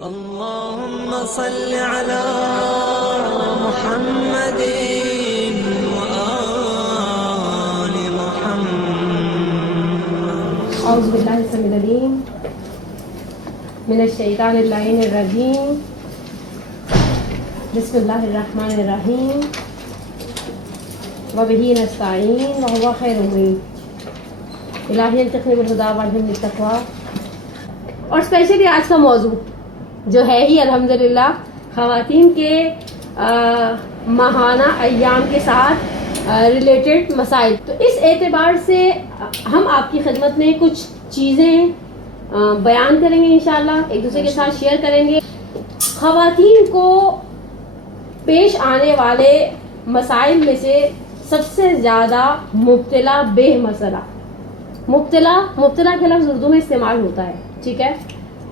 اللهم صل على محمد وآل محمد. اعوذ باللہ السمیع العلیم من الشیطان اللعین الرجیم. بسم اللہ الرحمن الرحیم. وبہ نستعین وہو خیر المعین. الہی التقنی بالہدی والہمنی التقوی. اور اسپیشلی آج کا موضوع جو ہے ہی الحمدللہ خواتین کے ماہانہ ایام کے ساتھ ریلیٹڈ مسائل. تو اس اعتبار سے ہم آپ کی خدمت میں کچھ چیزیں بیان کریں گے انشاءاللہ، ایک دوسرے کے ساتھ شیئر کریں گے. خواتین کو پیش آنے والے مسائل میں سے سب سے زیادہ مبتلا بہ مسئلہ، مبتلا کے لفظ اردو میں استعمال ہوتا ہے، ٹھیک ہے،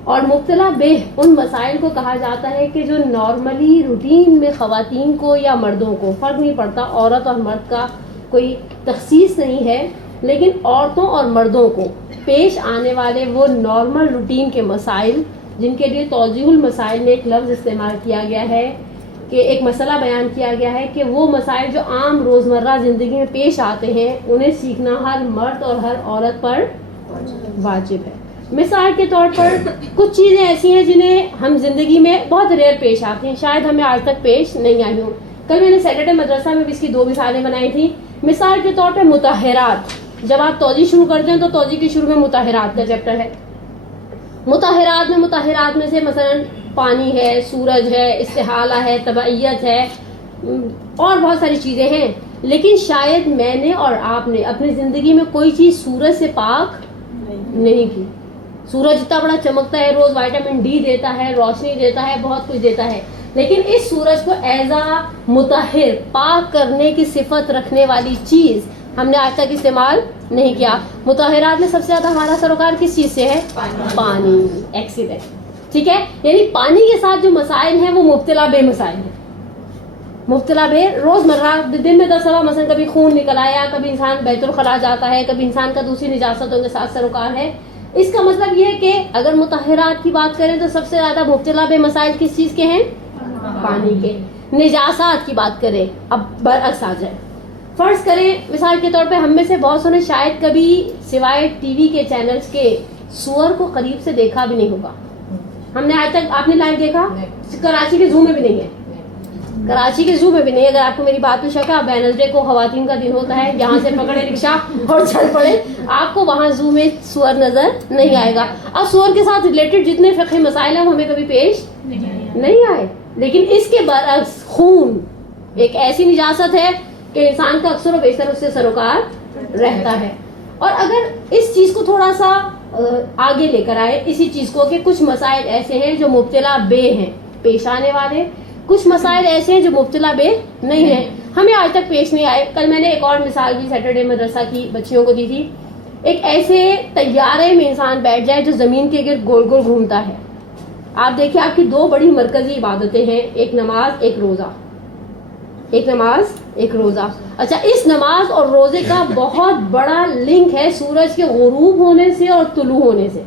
اور مبتلا بہ ان مسائل کو کہا جاتا ہے کہ جو نارملی روٹین میں خواتین کو یا مردوں کو فرق نہیں پڑتا، عورت اور مرد کا کوئی تخصیص نہیں ہے، لیکن عورتوں اور مردوں کو پیش آنے والے وہ نارمل روٹین کے مسائل جن کے لیے توضیح المسائل میں ایک لفظ استعمال کیا گیا ہے کہ ایک مسئلہ بیان کیا گیا ہے کہ وہ مسائل جو عام روزمرہ زندگی میں پیش آتے ہیں انہیں سیکھنا ہر مرد اور ہر عورت پر واجب ہے. مثال کے طور پر کچھ چیزیں ایسی ہیں جنہیں ہم زندگی میں بہت ریئر پیش آتی ہیں، شاید ہمیں آج تک پیش نہیں آئی ہوں. کل میں نے سیٹرڈے مدرسہ میں بھی اس کی 2 مثالیں بنائی تھیں. مثال کے طور پہ مطہرات. جب آپ توضیح شروع کرتے ہیں تو توضیح کے شروع میں مطہرات کا چیپٹر ہے. مطہرات میں سے مثلا پانی ہے، سورج ہے، استحالہ ہے، طبعیت ہے، اور بہت ساری چیزیں ہیں. لیکن شاید میں نے اور آپ نے اپنی زندگی میں کوئی چیز سورج سے پاک نہیں کی. سورج اتنا بڑا چمکتا ہے، روز وائٹامن ڈی دیتا ہے، روشنی دیتا ہے، بہت کچھ دیتا ہے، لیکن اس سورج کو ایز اے مطہر، پاک کرنے کی صفت رکھنے والی چیز ہم نے آج تک استعمال نہیں کیا. مطہرات میں سب سے زیادہ ہمارا سروکار کس چیز سے ہے؟ پانی. ایکسیڈنٹ، ٹھیک ہے، یعنی پانی کے ساتھ جو مسائل ہیں وہ مبتلا بے مسائل ہیں. مبتلا بے روزمرہ دن میں 10 دفعہ مثلا کبھی خون نکل آیا، کبھی انسان بیت الخلاء جاتا ہے، کبھی انسان کا دوسری نجاستوں کے ساتھ سروکار ہے. اس کا مطلب یہ ہے کہ اگر مطہرات کی بات کریں تو سب سے زیادہ مبتلا بے مسائل کس چیز کے ہیں؟ پانی کے. نجاسات کی بات کریں، اب برعکس آ جائے. فرض کریں مثال کے طور پہ ہم میں سے بہت سو نے شاید کبھی سوائے ٹی وی کے چینلز کے سور کو قریب سے دیکھا بھی نہیں ہوگا. ہم نے آج تک، آپ نے لائیو دیکھا؟ کراچی کے زو میں بھی نہیں ہے. کراچی کے زو میں بھی نہیں. اگر آپ کو میری بات پہ شک ہے، وینسڈے کو خواتین کا دن ہوتا ہے، یہاں سے پکڑے رکشا اور چل پڑے، آپ کو وہاں زو میں سور نظر نہیں آئے گا. اب سور کے ساتھ ریلیٹڈ جتنے فقہی مسائل ہیں وہ ہمیں کبھی پیش نہیں آئے. لیکن اس کے برعکس خون ایک ایسی نجاست ہے کہ انسان کا اکثر و بیشتر اس سے سروکار رہتا ہے. اور اگر اس چیز کو تھوڑا سا آگے لے کر آئے اسی چیز کو کہ کچھ مسائل ایسے ہیں جو مبتلا بے ہیں، پیش آنے والے، کچھ مسائل ایسے ہیں جو مبتلا بے نہیں ہیں، ہمیں آج تک پیش نہیں آئے. کل میں نے ایک اور مثال بھی سیٹرڈے مدرسہ کی بچیوں کو دی تھی. ایک ایسے طیارے میں انسان بیٹھ جائے جو زمین کے گرد گول گول گھومتا ہے. آپ دیکھیں آپ کی 2 بڑی مرکزی عبادتیں ہیں، ایک نماز ایک روزہ. ایک نماز ایک روزہ. اچھا، اس نماز اور روزے کا بہت بڑا لنک ہے سورج کے غروب ہونے سے اور طلوع ہونے سے.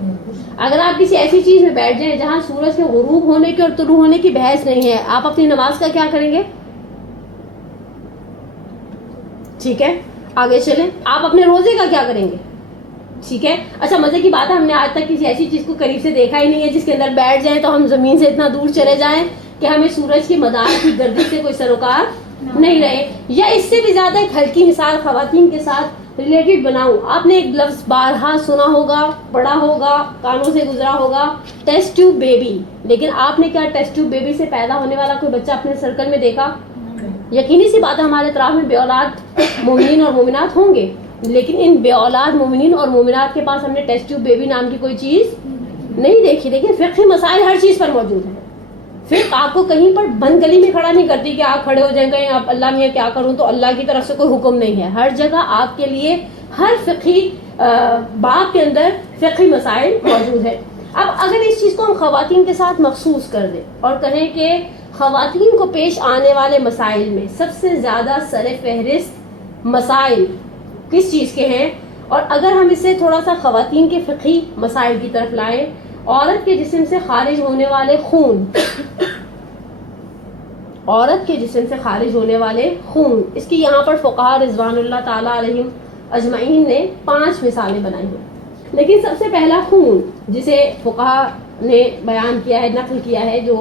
اگر آپ کسی ایسی چیز میں بیٹھ جائیں جہاں سورج کے غروب ہونے کی اور طلوع ہونے کی بحث نہیں ہے، آپ اپنی نماز کا کیا کریں گے؟ ٹھیک ہے، آگے چلیں. آپ اپنے روزے کا کیا کریں گے؟ ٹھیک ہے. اچھا، مزے کی بات ہے ہم نے آج تک کسی ایسی چیز کو قریب سے دیکھا ہی نہیں ہے جس کے اندر بیٹھ جائیں تو ہم زمین سے اتنا دور چلے جائیں کہ ہمیں سورج کی مدار کی گردش سے کوئی سروکار نہیں رہے. یا اس سے بھی زیادہ ایک ہلکی مثال خواتین کے ساتھ ریلیٹڈ بناؤں. آپ نے ایک لفظ بارہا سنا ہوگا، پڑھا ہوگا، کانوں سے گزرا ہوگا، ٹیسٹ ٹیوب بیبی. لیکن آپ نے کیا ٹیسٹ ٹیوب بیبی سے پیدا ہونے والا کوئی بچہ اپنے سرکل میں دیکھا؟ یقینی سی بات ہے ہمارے اطراف میں بے اولاد مومنین اور مومنات ہوں گے، لیکن ان بے اولاد مومنین اور مومنات کے پاس ہم نے ٹیسٹ ٹیوب بیبی نام کی کوئی چیز نہیں دیکھی. لیکن فقہی مسائل ہر چیز پر موجود ہیں. پھر آپ کو کہیں پر بند گلی میں کھڑا نہیں کرتی کہ آپ کھڑے ہو جائیں گے آپ اللہ میں کیا کروں، تو اللہ کی طرف سے کوئی حکم نہیں ہے. ہر جگہ آپ کے لیے ہر فقہی باب کے اندر فقہی مسائل موجود ہے. اب اگر اس چیز کو ہم خواتین کے ساتھ مخصوص کر دیں اور کہیں کہ خواتین کو پیش آنے والے مسائل میں سب سے زیادہ سر فہرست مسائل کس چیز کے ہیں، اور اگر ہم اسے تھوڑا سا خواتین کے فقہی مسائل کی طرف لائیں، عورت کے جسم سے خارج ہونے والے خون، عورت کے جسم سے خارج ہونے والے خون، اس کی یہاں پر فقہاء رضوان اللہ تعالیٰ علیہم اجمعین نے 5 مثالیں بنائی ہیں. لیکن سب سے پہلا خون جسے فقہاء نے بیان کیا ہے، نقل کیا ہے، جو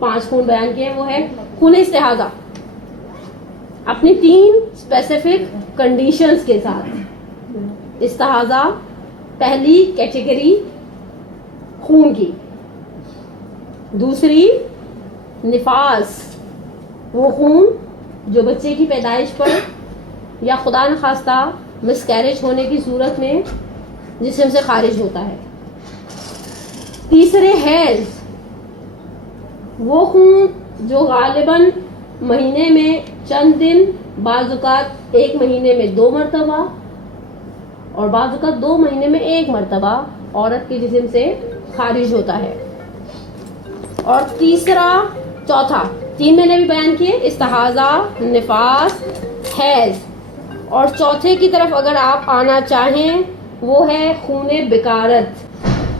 5 خون بیان کیے ہیں، وہ ہے خون استحاضہ، اپنی 3 اسپیسیفک کنڈیشنز کے ساتھ. استحاضہ پہلی کیٹیگری خون کی. دوسری نفاس، وہ خون جو بچے کی پیدائش پر یا خدا نخواستہ مسکیریج ہونے کی صورت میں جسم سے خارج ہوتا ہے. تیسرے حیض، وہ خون جو غالباً مہینے میں چند دن، بعض اوقات 1 مہینے میں 2 مرتبہ اور بعض اوقات 2 مہینے میں 1 مرتبہ عورت کے جسم سے خارج ہوتا ہے. اور چوتھا 3 میں نے بھی بیان کیے، استحاضہ، نفاس، حیض. اور چوتھے کی طرف اگر آپ آنا چاہیں وہ ہے خون بکارت.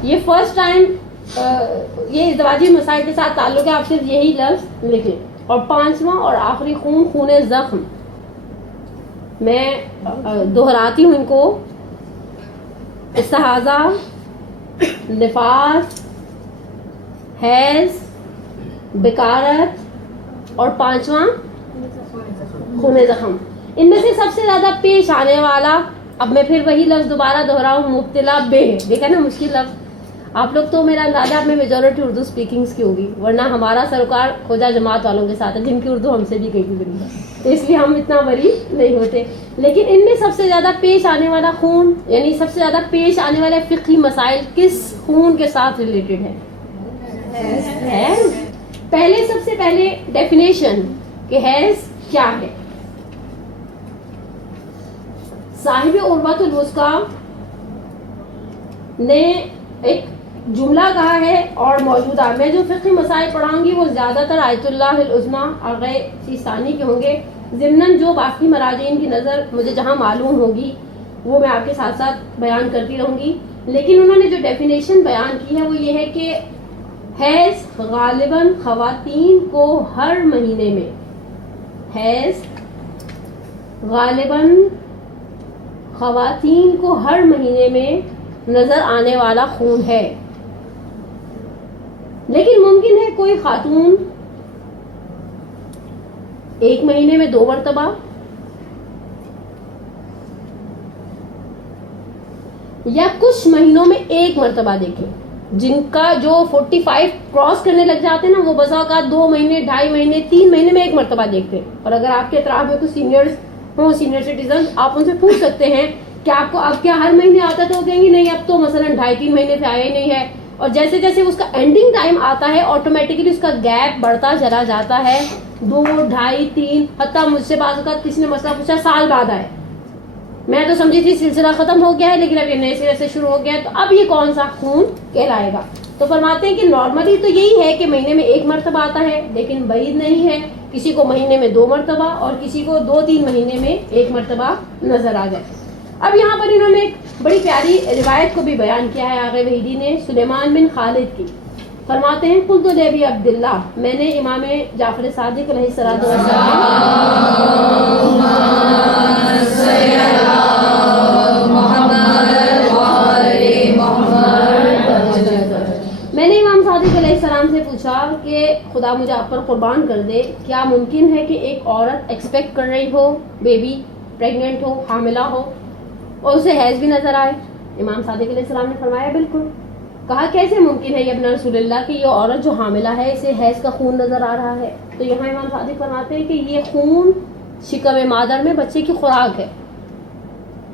یہ فرسٹ ٹائم یہ ازدواجی مسائل کے ساتھ تعلق ہے، آپ صرف یہی لفظ لکھیں. اور 5واں اور آخری خون، خون زخم. میں دہراتی ہوں ان کو: استحاضہ، نفاس، حیض، بکارت اور 5واں خون زخم. ان میں سے سب سے زیادہ پیش آنے والا، اب میں پھر وہی لفظ دوبارہ دہراؤں، مبتلا بے ہے. دیکھا نا مشکل لفظ. آپ لوگ تو میرا اندازہ میں میجورٹی اردو اسپیکنگس کی ہوگی، ورنہ ہمارا سروکار کھوجا جماعت والوں کے ساتھ ہے جن کی اردو ہم سے بھی کہیں بری ہے، تو اس لیے ہم اتنا بری نہیں ہوتے. لیکن ان میں سب سے زیادہ پیش آنے والا خون، یعنی سب سے زیادہ پیش آنے والے فقہی مسائل کس خون کے ساتھ ریلیٹڈ ہے؟ حیض. پہلے سب سے پہلے ڈیفینیشن کہ حیض کیا ہے. صاحب عروۃ الوثقیٰ نے ایک جملہ کہا ہے، اور موجودہ میں جو فقہی مسائل پڑھاؤں گی وہ زیادہ تر آیت اللہ العظمیٰ آغا سیستانی کے ہوں گے. ضمناً جو باقی مراجعین کی نظر مجھے جہاں معلوم ہوگی وہ میں آپ کے ساتھ ساتھ بیان کرتی رہوں گی. لیکن انہوں نے جو ڈیفینیشن بیان کی ہے وہ یہ ہے کہ حیض غالباً خواتین کو ہر مہینے میں، حیض غالباً خواتین کو ہر مہینے میں نظر آنے والا خون ہے. لیکن ممکن ہے کوئی خاتون 1 مہینے میں 2 مرتبہ یا کچھ مہینوں میں 1 مرتبہ دیکھیں. جن کا جو 45 کراس کرنے لگ جاتے ہیں نا، وہ بسا اوقات 2 مہینے، 2.5 مہینے، 3 مہینے میں 1 مرتبہ دیکھتے ہیں. اور اگر آپ کے اطراف میں کچھ سینئرز ہوں، سینئر سٹیزن، آپ ان سے پوچھ سکتے ہیں کہ آپ کو اب کیا ہر مہینے آتا ہے، تو وہ کہیں گے نہیں اب تو مثلا 2.5-3 مہینے سے آیا ہی نہیں ہے. اور جیسے جیسے اس کا اینڈنگ ٹائم آتا ہے آٹومیٹکلی اس کا گیپ بڑھتا چلا جاتا ہے، 2، 2.5، 3، حتیٰ مجھ سے بعض اوقات کسی نے مسئلہ پوچھا سال بعد آئے. میں تو سمجھی تھی سلسلہ ختم ہو گیا ہے، لیکن اب یہ نئے سرے سے شروع ہو گیا ہے، تو اب یہ کون سا خون کہلائے گا؟ تو فرماتے ہیں کہ نارملی تو یہی ہے کہ مہینے میں 1 مرتبہ آتا ہے، لیکن بعید نہیں ہے کسی کو مہینے میں 2 مرتبہ اور کسی کو 2-3 مہینے میں 1 مرتبہ نظر آ جائے. اب یہاں پر انہوں نے ایک بڑی پیاری روایت کو بھی بیان کیا ہے آغا وحیدی نے، سلیمان بن خالد کی. فرماتے ہیں قلت لابی عبداللہ، میں نے امام جعفر صادق علیہ الصلوۃ میں نے امام صادق علیہ السلام سے پوچھا کہ خدا مجھے آپ پر قربان کر دے، کیا ممکن ہے کہ ایک عورت ایکسپیکٹ کر رہی ہو، بیبی پریگننٹ ہو، حاملہ ہو، اور اسے حیض بھی نظر آئے؟ امام صادق علیہ السلام نے فرمایا بالکل. کہا کیسے ممکن ہے یا ابن رسول اللہ کہ یہ عورت جو حاملہ ہے اسے حیض کا خون نظر آ رہا ہے؟ تو یہاں امام صادق فرماتے ہیں کہ یہ خون شکم مادر میں بچے کی خوراک ہے.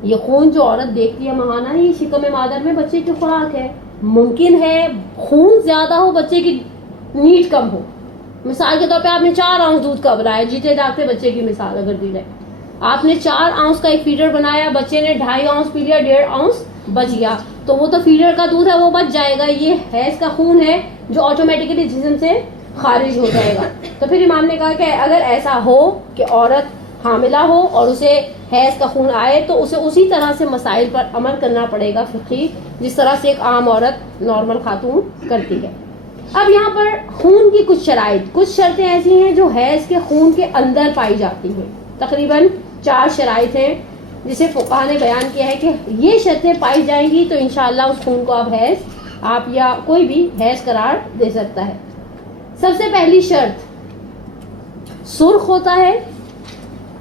یہ خون جو عورت دیکھتی ہے مہانہ، یہ شکم مادر میں بچے کی خوراک ہے. ممکن ہے خون زیادہ ہو، بچے کی نیڈ کم ہو. مثال کے طور پہ آپ نے 4 آؤنس دودھ کا بنایا، جیتے جاگتے بچے کی مثال اگر دی جائے، آپ نے 4 آؤنس کا ایک فیڈر بنایا، بچے نے 2.5 آؤنس پی لیا، 1.5 آؤنس بچ گیا، تو وہ تو فیڈر کا دودھ ہے وہ بچ جائے گا. یہ حیض کا خون ہے جو آٹومیٹکلی جسم سے خارج ہو جائے گا. تو پھر امام نے کہا کہ اگر ایسا ہو کہ عورت حاملہ ہو اور اسے حیض کا خون آئے تو اسے اسی طرح سے مسائل پر عمل کرنا پڑے گا فقہی، جس طرح سے ایک عام عورت نارمل خاتون کرتی ہے۔ اب یہاں پر خون کی کچھ شرائط، کچھ شرطیں ایسی ہیں جو حیض کے خون کے اندر پائی جاتی ہیں، تقریباً 4 شرائط ہیں جسے فقہا نے بیان کیا ہے کہ یہ شرطیں پائی جائیں گی تو انشاءاللہ اس خون کو آپ یا کوئی بھی حیض قرار دے سکتا ہے۔ سب سے پہلی شرط، سرخ ہوتا ہے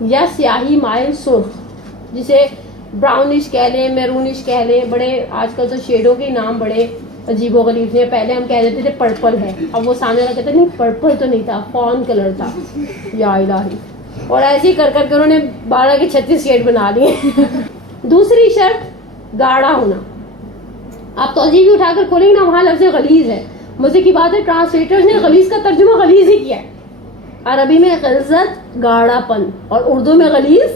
یا سیاہی مائل سرخ، جسے براؤنش کہہ لیں، میرونش کہہ لیں، بڑے آج کل تو شیڈوں کے نام بڑے عجیب و غریب ہیں۔ پہلے ہم کہہ دیتے تھے پرپل ہے، اب وہ سامنے والا کہتے نہیں پرپل تو نہیں تھا، فون کلر تھا، یا الہی، اور ایسے ہی کر کر کے انہوں نے 12 کے 36 شیڈ بنا لیے۔ دوسری شرط، گاڑھا ہونا۔ آپ توجہ بھی اٹھا کر کھولیں گے نا، وہاں لفظ غلیظ ہے۔ مزے کی بات ہے ٹرانسلیٹرز نے غلیظ کا ترجمہ غلیظ ہی کیا ہے۔ عربی میں غلظت گاڑھا پن، اور اردو میں غلیظ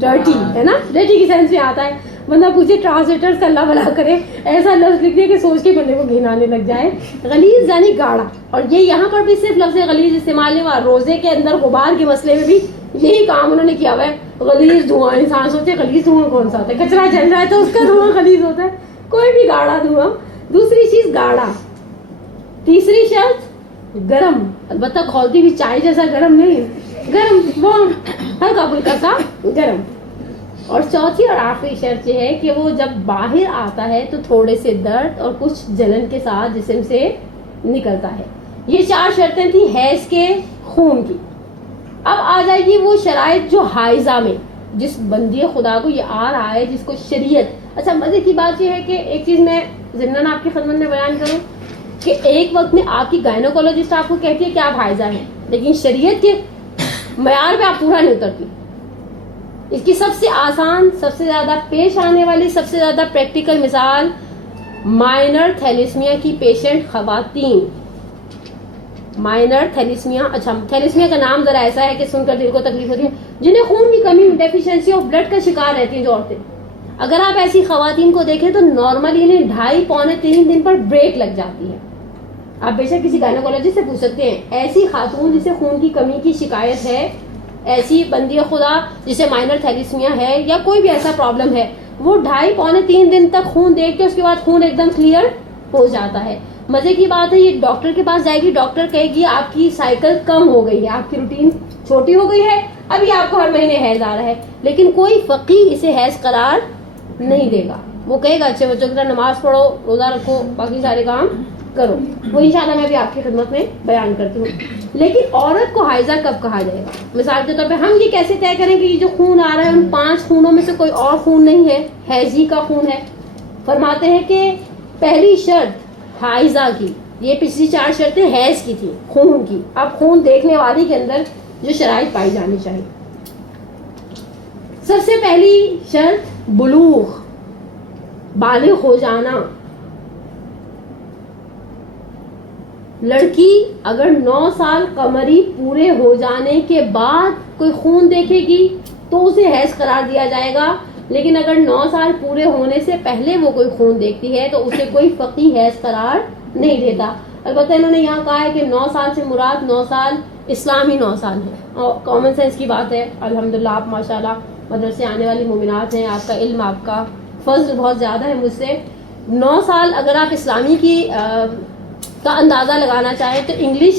ڈرٹی ہے نا، ڈرٹی کی سینس میں آتا ہے۔ بندہ پوچھے ٹرانسلیٹرز کا اللہ بھلا کرے، ایسا لفظ لکھ دیا کہ سوچ کے بندے کو گھن آنے لگ جائے۔ غلیظ یعنی گاڑھا، اور یہ یہاں پر بھی صرف لفظ غلیظ استعمال نہیں ہوا، روزے کے اندر غبار کے مسئلے میں بھی یہی کام انہوں نے کیا ہوا ہے۔ غلیظ دھواں، انسان سوچے غلیظ دھواں کون سا ہوتا ہے، کچرا جل رہا ہے تو اس کا دھواں غلیظ ہوتا ہے، کوئی بھی گاڑھا دھواں۔ دوسری چیز گاڑھا۔ تیسری شرط، گرم، البتہ کھولتی ہوئی چائے جیسا گرم نہیں، گرم وہ ہلکا پھلکا سا گرم۔ اور چوتھی اور آخری شرط یہ ہے کہ وہ جب باہر آتا ہے تو تھوڑے سے درد اور کچھ جلن کے ساتھ جسم سے نکلتا ہے۔ یہ 4 شرطیں تھیں حیض کے خون کی۔ اب آ جائے گی وہ شرائط جو حائضہ میں، جس بندی خدا کو یہ آ رہا ہے، جس کو شریعت۔ اچھا مزے کی بات یہ ہے کہ ایک چیز میں ضمناً آپ کی خدمت میں بیان کروں کہ ایک وقت میں آپ کی گائنوکولوجسٹ آپ کو کہتی ہے کہ آپ حائضہ ہیں، لیکن شریعت کے معیار پہ آپ پورا نہیں اترتی۔ اس کی سب سے آسان، سب سے زیادہ پیش آنے والی، سب سے زیادہ پریکٹیکل مثال مائنر تھیلیسمیا کی پیشنٹ خواتین۔ مائنر تھیلیسمیا، اچھا تھیلیسمیا کا نام ذرا ایسا ہے کہ سن کر دل کو تکلیف ہوتی ہے، جنہیں خون کی کمی، ڈیفیشنسی آف بلڈ کا شکار رہتی ہیں جو عورتیں۔ اگر آپ ایسی خواتین کو دیکھیں تو نارملی انہیں 2.5 پونے 3 دن پر بریک لگ جاتی ہے۔ آپ بے شک کسی گائنوکولوجسٹ سے پوچھ سکتے ہیں، ایسی خاتون جسے خون کی کمی کی شکایت ہے، ایسی بندی خدا جسے مائنر تھیلیسمیا ہے یا کوئی بھی ایسا پرابلم ہے، وہ 2.5 پونے 3 دن تک خون دیکھ کے اس کے بعد خون ایک دم کلیئر ہو جاتا ہے۔ مزے کی بات ہے، یہ ڈاکٹر کے پاس جائے گی، ڈاکٹر کہے گی آپ کی سائیکل کم ہو گئی ہے، آپ کی روٹین چھوٹی ہو گئی ہے، ابھی آپ کو ہر مہینے حیض آ رہا ہے، لیکن کوئی فقیہ اسے حیض قرار نہیں دے گا۔ وہ کہے گا اچھے بچوں کی طرح نماز پڑھو، روزہ رکھو، باقی سارے کام کرو، وہ انشاءاللہ میں بھی آپ کی خدمت میں بیان کرتی ہوں۔ لیکن عورت کو حائضہ کب کہا جائے گا؟ مثال کے طور پہ ہم یہ کیسے طے کریں کہ یہ جو خون آ رہا ہے ان 5 خونوں میں سے کوئی اور خون نہیں ہے، حیضی کا خون ہے؟ فرماتے ہیں کہ پہلی شرط حائضہ کی، یہ پچھلی 4 شرطیں حیض کی تھی، خون کی۔ اب خون دیکھنے والی کے اندر جو شرائط پائی جانی چاہیے، سب سے پہلی شرط بلوغ، بالغ ہو جانا۔ لڑکی اگر 9 سال قمری پورے ہو جانے کے بعد کوئی خون دیکھے گی تو اسے حیض قرار دیا جائے گا، لیکن اگر 9 سال پورے ہونے سے پہلے وہ کوئی خون دیکھتی ہے تو اسے کوئی فقیہ حیض قرار نہیں دیتا۔ البتہ انہوں نے یہاں کہا ہے کہ 9 سال سے مراد 9 سال اسلامی 9 سال ہے، اور کامن سینس کی بات ہے۔ الحمدللہ آپ ماشاءاللہ مدرسے آنے والی مومنات ہیں، آپ کا علم، آپ کا فضل بہت زیادہ ہے مجھ سے۔ 9 سال اگر آپ اسلامی کی کا اندازہ لگانا چاہیں تو انگلش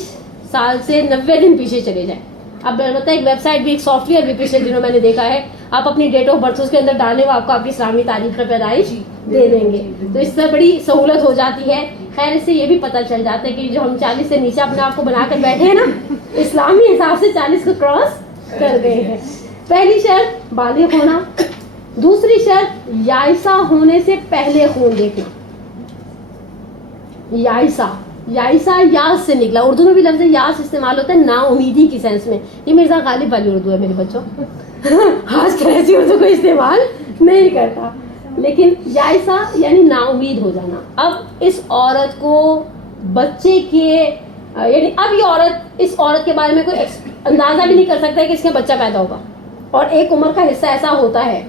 سال سے 90 دن پیچھے چلے جائیں۔ اب البتہ ایک ویب سائٹ بھی، ایک سافٹ ویئر بھی پچھلے دنوں میں نے دیکھا ہے، آپ اپنی ڈیٹ آف برتھ اس کے اندر ڈالیں، وہ آپ کو آپ کی اسلامی تاریخ کا پیدائش دے دیں گے، تو اس سے بڑی سہولت ہو جاتی ہے۔ خیر اس سے یہ بھی پتہ چل جاتا ہے کہ جو ہم 40 سے نیچے اپنے آپ کو بنا کر بیٹھے ہیں نا، اسلامی حساب سے 40 کو کراس کر گئے ہیں۔ پہلی شرط بالغ ہونا، دوسری شرط یائسہ ہونے سے پہلے خون دیکھنا۔ یائسہ یاس سے نکلا، اردو میں بھی لفظ یاس استعمال ہوتا ہے نا امیدی کی سینس میں، یہ مرزا غالب والی اردو ہے میرے بچوں، آج کل ایسی اردو کو استعمال نہیں کرتا، لیکن یائسہ یعنی نا امید ہو جانا۔ اب اس عورت کو بچے کے یعنی اب یہ عورت، اس عورت کے بارے میں کوئی اندازہ بھی نہیں کر سکتا ہے کہ اس کا بچہ پیدا ہوگا، اور ایک عمر کا حصہ ایسا ہوتا ہے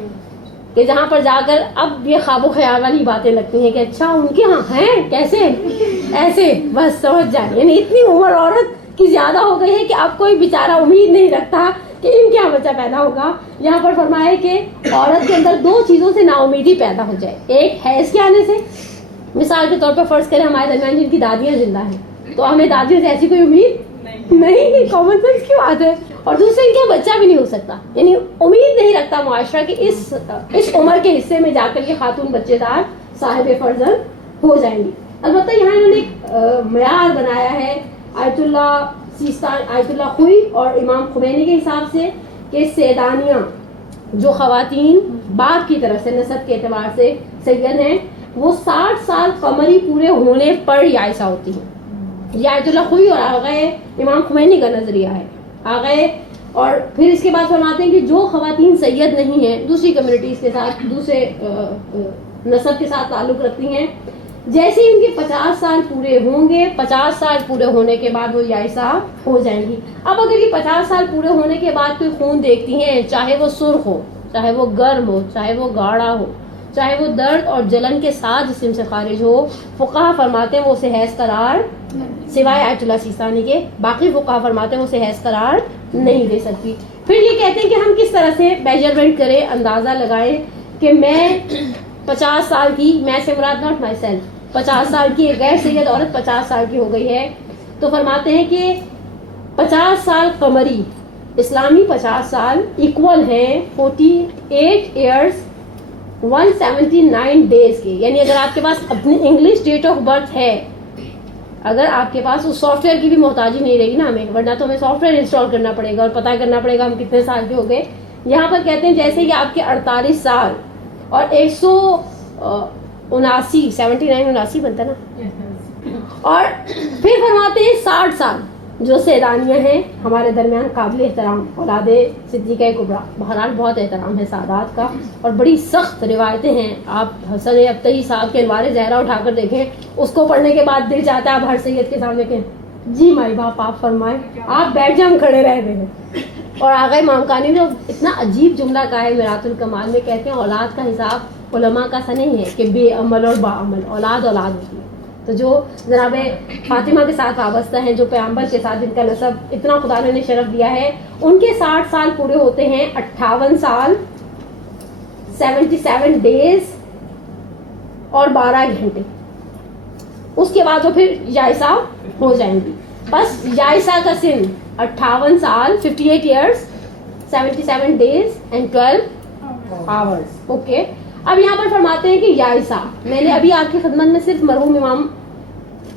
کہ جہاں پر جا کر اب یہ خواب و خیال والی باتیں لگتی ہیں کہ اچھا ان کے ہاں ہیں کیسے ایسے، بس سمجھ جائیں، یعنی اتنی عمر عورت کی زیادہ ہو گئی ہے کہ اب کوئی بیچارہ امید نہیں رکھتا کہ ان کے یہاں بچہ پیدا ہوگا. یہاں پر فرمایا کہ عورت کے اندر 2 چیزوں سے نا امیدی پیدا ہو جائے. ایک حیض کے آنے سے, مثال کے طور پر فرض کریں ہمارے درمیان جن کی دادیاں زندہ ہیں تو ہمیں دادیوں سے ایسی کوئی امید نہیں, کامن سینس کی بات ہے. اور دوسرے ان کا بچہ بھی نہیں ہو سکتا, یعنی امید نہیں رکھتا معاشرہ کہ اس عمر کے حصے میں جا کر کے خاتون بچے دار صاحب فرزند ہو جائیں گی. البتہ یہاں انہوں نے ایک معیار بنایا ہے آیت اللہ خوئی اور امام خمینی کے حساب سے کہ سیدانیاں جو خواتین باپ کی طرف سے نسب کے اعتبار سے سید ہیں وہ 60 سال قمری پورے ہونے پر یائسہ ہوتی ہیں. یہ آیت اللہ خوئی اور آگئے امام خمینی کا نظریہ ہے. آگئے اور پھر اس کے بعد فرماتے ہیں کہ جو خواتین سید نہیں ہیں, دوسری کمیونٹیز کے ساتھ, دوسرے نسب کے ساتھ تعلق رکھتی ہیں, جیسے ان کے 50 سال پورے ہوں گے 50 سال پورے ہونے کے بعد وہ یائسہ ہو جائیں گی. اب اگر یہ 50 سال پورے ہونے کے بعد کوئی خون دیکھتی ہیں, چاہے وہ سرخ ہو, چاہے وہ گرم ہو, چاہے وہ گاڑھا ہو, چاہے وہ درد اور جلن کے ساتھ جسم سے خارج ہو, فقہا فرماتے ہیں وہ اسے حیض قرار, سوائے آیت اللہ سیستانی کے باقی فقہا فرماتے ہیں وہ اسے حیض قرار نہیں دے سکتی. پھر یہ کہتے ہیں کہ ہم کس طرح سے میجرمنٹ کریں, اندازہ لگائیں کہ میں 50 سال کی, میں سے مراد ناٹ مائی سیلف, 50 سال کی ایک غیر سید عورت 50 سال کی ہو گئی ہے تو فرماتے ہیں کہ 50 سال قمری اسلامی 50 سال ایکول ہیں 48 ایئرس 179 ڈیز کے. یعنی اگر آپ کے پاس اپنی انگلش ڈیٹ آف برتھ ہے, اگر آپ کے پاس اس سافٹ ویئر کی بھی محتاجی نہیں رہے گی نا ہمیں, ورنہ تو ہمیں سافٹ ویئر انسٹال کرنا پڑے گا اور پتہ کرنا پڑے گا ہم کتنے سال کے ہو گئے. یہاں پر کہتے ہیں جیسے کہ آپ کے 48 سال اور 79 بنتا نا, اور پھر فرماتے ہیں 60 سال جو سیدانیاں ہیں ہمارے درمیان قابل احترام اولاد صدیقہ کبریٰ, بہرحال بہت احترام ہے سادات کا اور بڑی سخت روایتیں ہیں. آپ حسن ابتہی صاحب کے انوار زہرا اٹھا کر دیکھیں, اس کو پڑھنے کے بعد دل چاہتا ہے آپ ہر سید کے سامنے کہیں جی مائی باپ آپ فرمائیں, آپ بیٹھ جائیں, ہم کھڑے رہ گئے ہیں. اور آغا مامکانی نے اتنا عجیب جملہ کہا ہے میرات الکمال میں, کہتے ہیں اولاد کا حساب علماء کا سا نہیں ہے کہ بے عمل اور با عمل, اولاد اولاد ہوتی ہے. تو جو جناب فاطمہ کے ساتھ وابستہ ہیں, جو پیغمبر کے ساتھ جن کا نسب اتنا خدا نے شرف دیا ہے, ان کے 60 سال پورے ہوتے ہیں 58 سال 77 ڈیز اور 12 گھنٹے. اس کے بعد وہ پھر یائسہ ہو جائیں گی. بس یائسہ کا سن 58 سال 58 years 77 days and 12 hours. Okay, اب یہاں پر فرماتے ہیں کہ یائسہ, میں نے ابھی آپ کی خدمت میں صرف مرحوم امام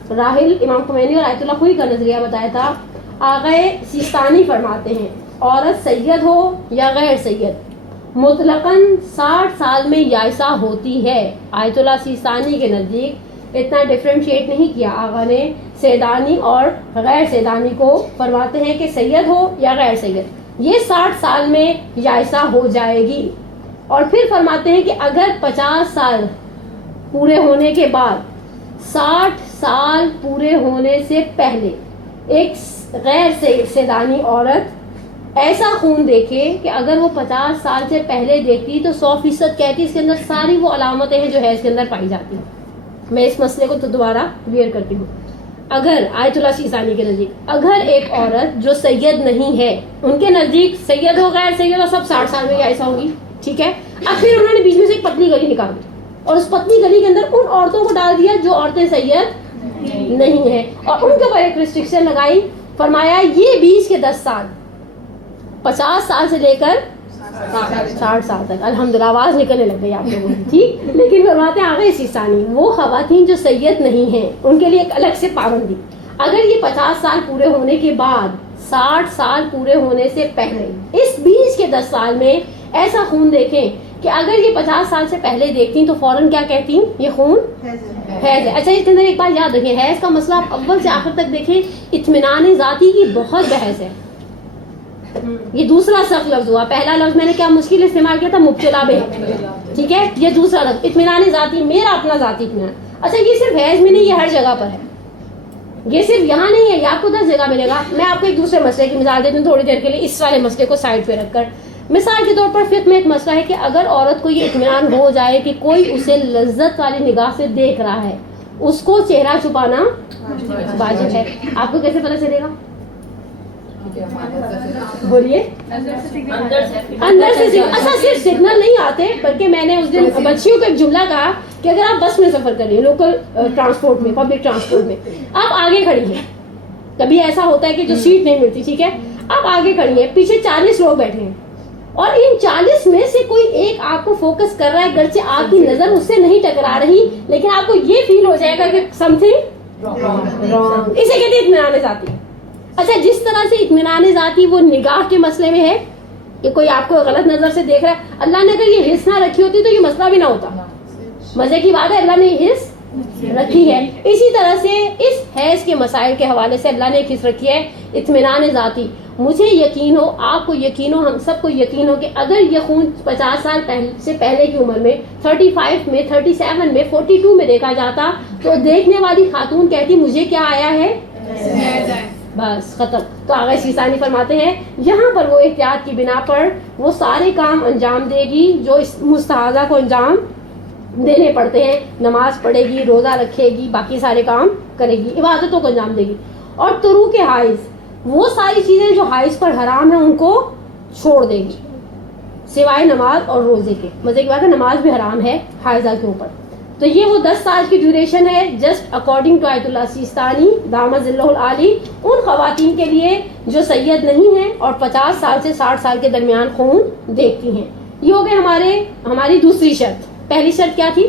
راحل امام خمینی اور آیت اللہ خوئی کا نظریہ بتایا تھا. آغا سیستانی فرماتے ہیں عورت سید ہو یا غیر سید مطلقاً 60 سال میں یائسہ ہوتی ہے. آیت اللہ سیستانی کے نزدیک اتنا ڈفرینشیٹ نہیں کیا آغا نے سیدانی اور غیر سیدانی کو. فرماتے ہیں کہ سید ہو یا غیر سید, یہ 60 سال میں یائسہ ہو جائے گی. اور پھر فرماتے ہیں کہ اگر 50 سال پورے ہونے کے بعد 60 سال پورے ہونے سے پہلے ایک غیر سیدانی عورت ایسا خون دیکھے کہ اگر وہ 50 سال سے پہلے دیکھتی تو 100% کہتی اس کے اندر ساری وہ علامتیں ہیں جو حیض کے اندر پائی جاتی ہیں. میں اس مسئلے کو تو دوبارہ کلیئر کرتی ہوں. اگر آیت اللہ سیستانی کے نزدیک اگر ایک عورت جو سید نہیں ہے, ان کے نزدیک سید ہو غیر سید ہو سب 60 سال میں ایسا ہوگی, ٹھیک ہے. اب پھر انہوں نے بیچ میں سے ایک پتلی گلی نکال دی اور اس پتلی گلی کے اندر ان عورتوں کو ڈال دیا جو عورتیں سید نہیں ہیں, اور ان کے اوپر ایک ریسٹرکشن لگائی. فرمایا یہ 20 کے 10 سال 50 سال سے لے کر 60 سال تک. الحمدللہ آواز نکلنے لگ گئی آپ لوگوں کی, ٹھیک. لیکن فرماتے ہیں آگے سیستانی وہ خواتین جو سید نہیں ہیں ان کے لیے ایک الگ سے پابندی. اگر یہ 50 سال پورے ہونے کے بعد 60 سال پورے ہونے سے پہلے اس 20 کے 10 سال میں ایسا خون دیکھیں کہ اگر یہ 50 سال سے پہلے دیکھتی تو فوراً کیا کہتی یہ خون حیض ہے. اچھا اس کے اندر ایک بات یاد رکھیں, حیض کا مسئلہ آپ اول سے آخر تک دیکھیں, اطمینان ذاتی کی بہت بحث ہے. یہ دوسرا سخت لفظ ہوا, پہلا لفظ میں نے کیا مشکل استعمال کیا تھا مبتلا بے, ٹھیک ہے. یہ دوسرا لفظ اطمینان ذاتی, میرا اپنا ذاتی اطمینان. اچھا یہ صرف حیض میں نہیں, یہ ہر جگہ پر ہے, یہ صرف یہاں نہیں ہے, یہ آپ کو 10 جگہ ملے گا. میں آپ کو ایک دوسرے مسئلے کی مثال دیتی ہوں تھوڑی دیر کے لیے, اس والے مسئلے کو سائڈ پہ رکھ کر. مثال کے طور پر فقہ میں ایک مسئلہ ہے کہ اگر عورت کو یہ اطمینان ہو جائے کہ کوئی اسے لذت والی نگاہ سے دیکھ رہا ہے, اس کو چہرہ چھپانا واجب ہے. آپ کو کیسے پتہ چلے گا؟ بولیے اندر سے اچھا صرف سگنل نہیں آتے بلکہ میں نے اس دن بچیوں کو ایک جملہ کہا کہ اگر آپ بس میں سفر کر رہی ہیں لوکل ٹرانسپورٹ میں پبلک ٹرانسپورٹ میں آپ آگے کھڑی ہیں کبھی ایسا ہوتا ہے کہ جو سیٹ نہیں ملتی ٹھیک ہے آپ آگے کھڑی ہیں پیچھے 40 لوگ بیٹھے ہیں اور ان 40 میں سے کوئی ایک آپ کو فوکس کر رہا ہے گرچہ آپ کی نظر اس سے نہیں ٹکرا رہی لیکن آپ کو یہ فیل ہو جائے گا کہ سم تھنگ رانگ اسے کہتے ہیں اطمینان ذاتی. اچھا جس طرح سے اطمینان ذاتی وہ نگاہ کے مسئلے میں ہے کہ کوئی آپ کو غلط نظر سے دیکھ رہا ہے اللہ نے اگر یہ حس نہ رکھی ہوتی تو یہ مسئلہ بھی نہ ہوتا. مزے کی بات ہے اللہ نے یہ حس رکھی ہے. اسی طرح سے اس حیض کے مسائل کے حوالے سے اللہ نے ایک حس رکھی ہے اطمینان ذاتی. مجھے یقین ہو آپ کو یقین ہو ہم سب کو یقین ہو کہ اگر یہ خون 50 سال سے پہلے کی عمر میں 35 میں 37 میں 42 میں دیکھا جاتا تو دیکھنے والی خاتون کہتی مجھے کیا آیا ہے بس ختم. تو آغا سیستانی فرماتے ہیں یہاں پر وہ احتیاط کی بنا پر وہ سارے کام انجام دے گی جو اس مستحاضہ کو انجام دینے پڑتے ہیں. نماز پڑھے گی روزہ رکھے گی باقی سارے کام کرے گی عبادتوں کو انجام دے گی. اور تروک حائض وہ ساری چیزیں جو حائض پر حرام ہیں ان کو چھوڑ دے گی سوائے نماز اور روزے کے. مزے کی بات ہے نماز بھی حرام ہے حائضہ کے اوپر. تو یہ وہ 10 سال کی ڈیوریشن ہے جسٹ اکارڈنگ ٹو آیت اللہ سیستانی دامت ذلہ العالی ان خواتین کے لیے جو سید نہیں ہیں اور 50 سال سے 60 سال کے درمیان خون دیکھتی ہیں. یہ ہو گئے ہماری دوسری شرط. پہلی شرط کیا تھی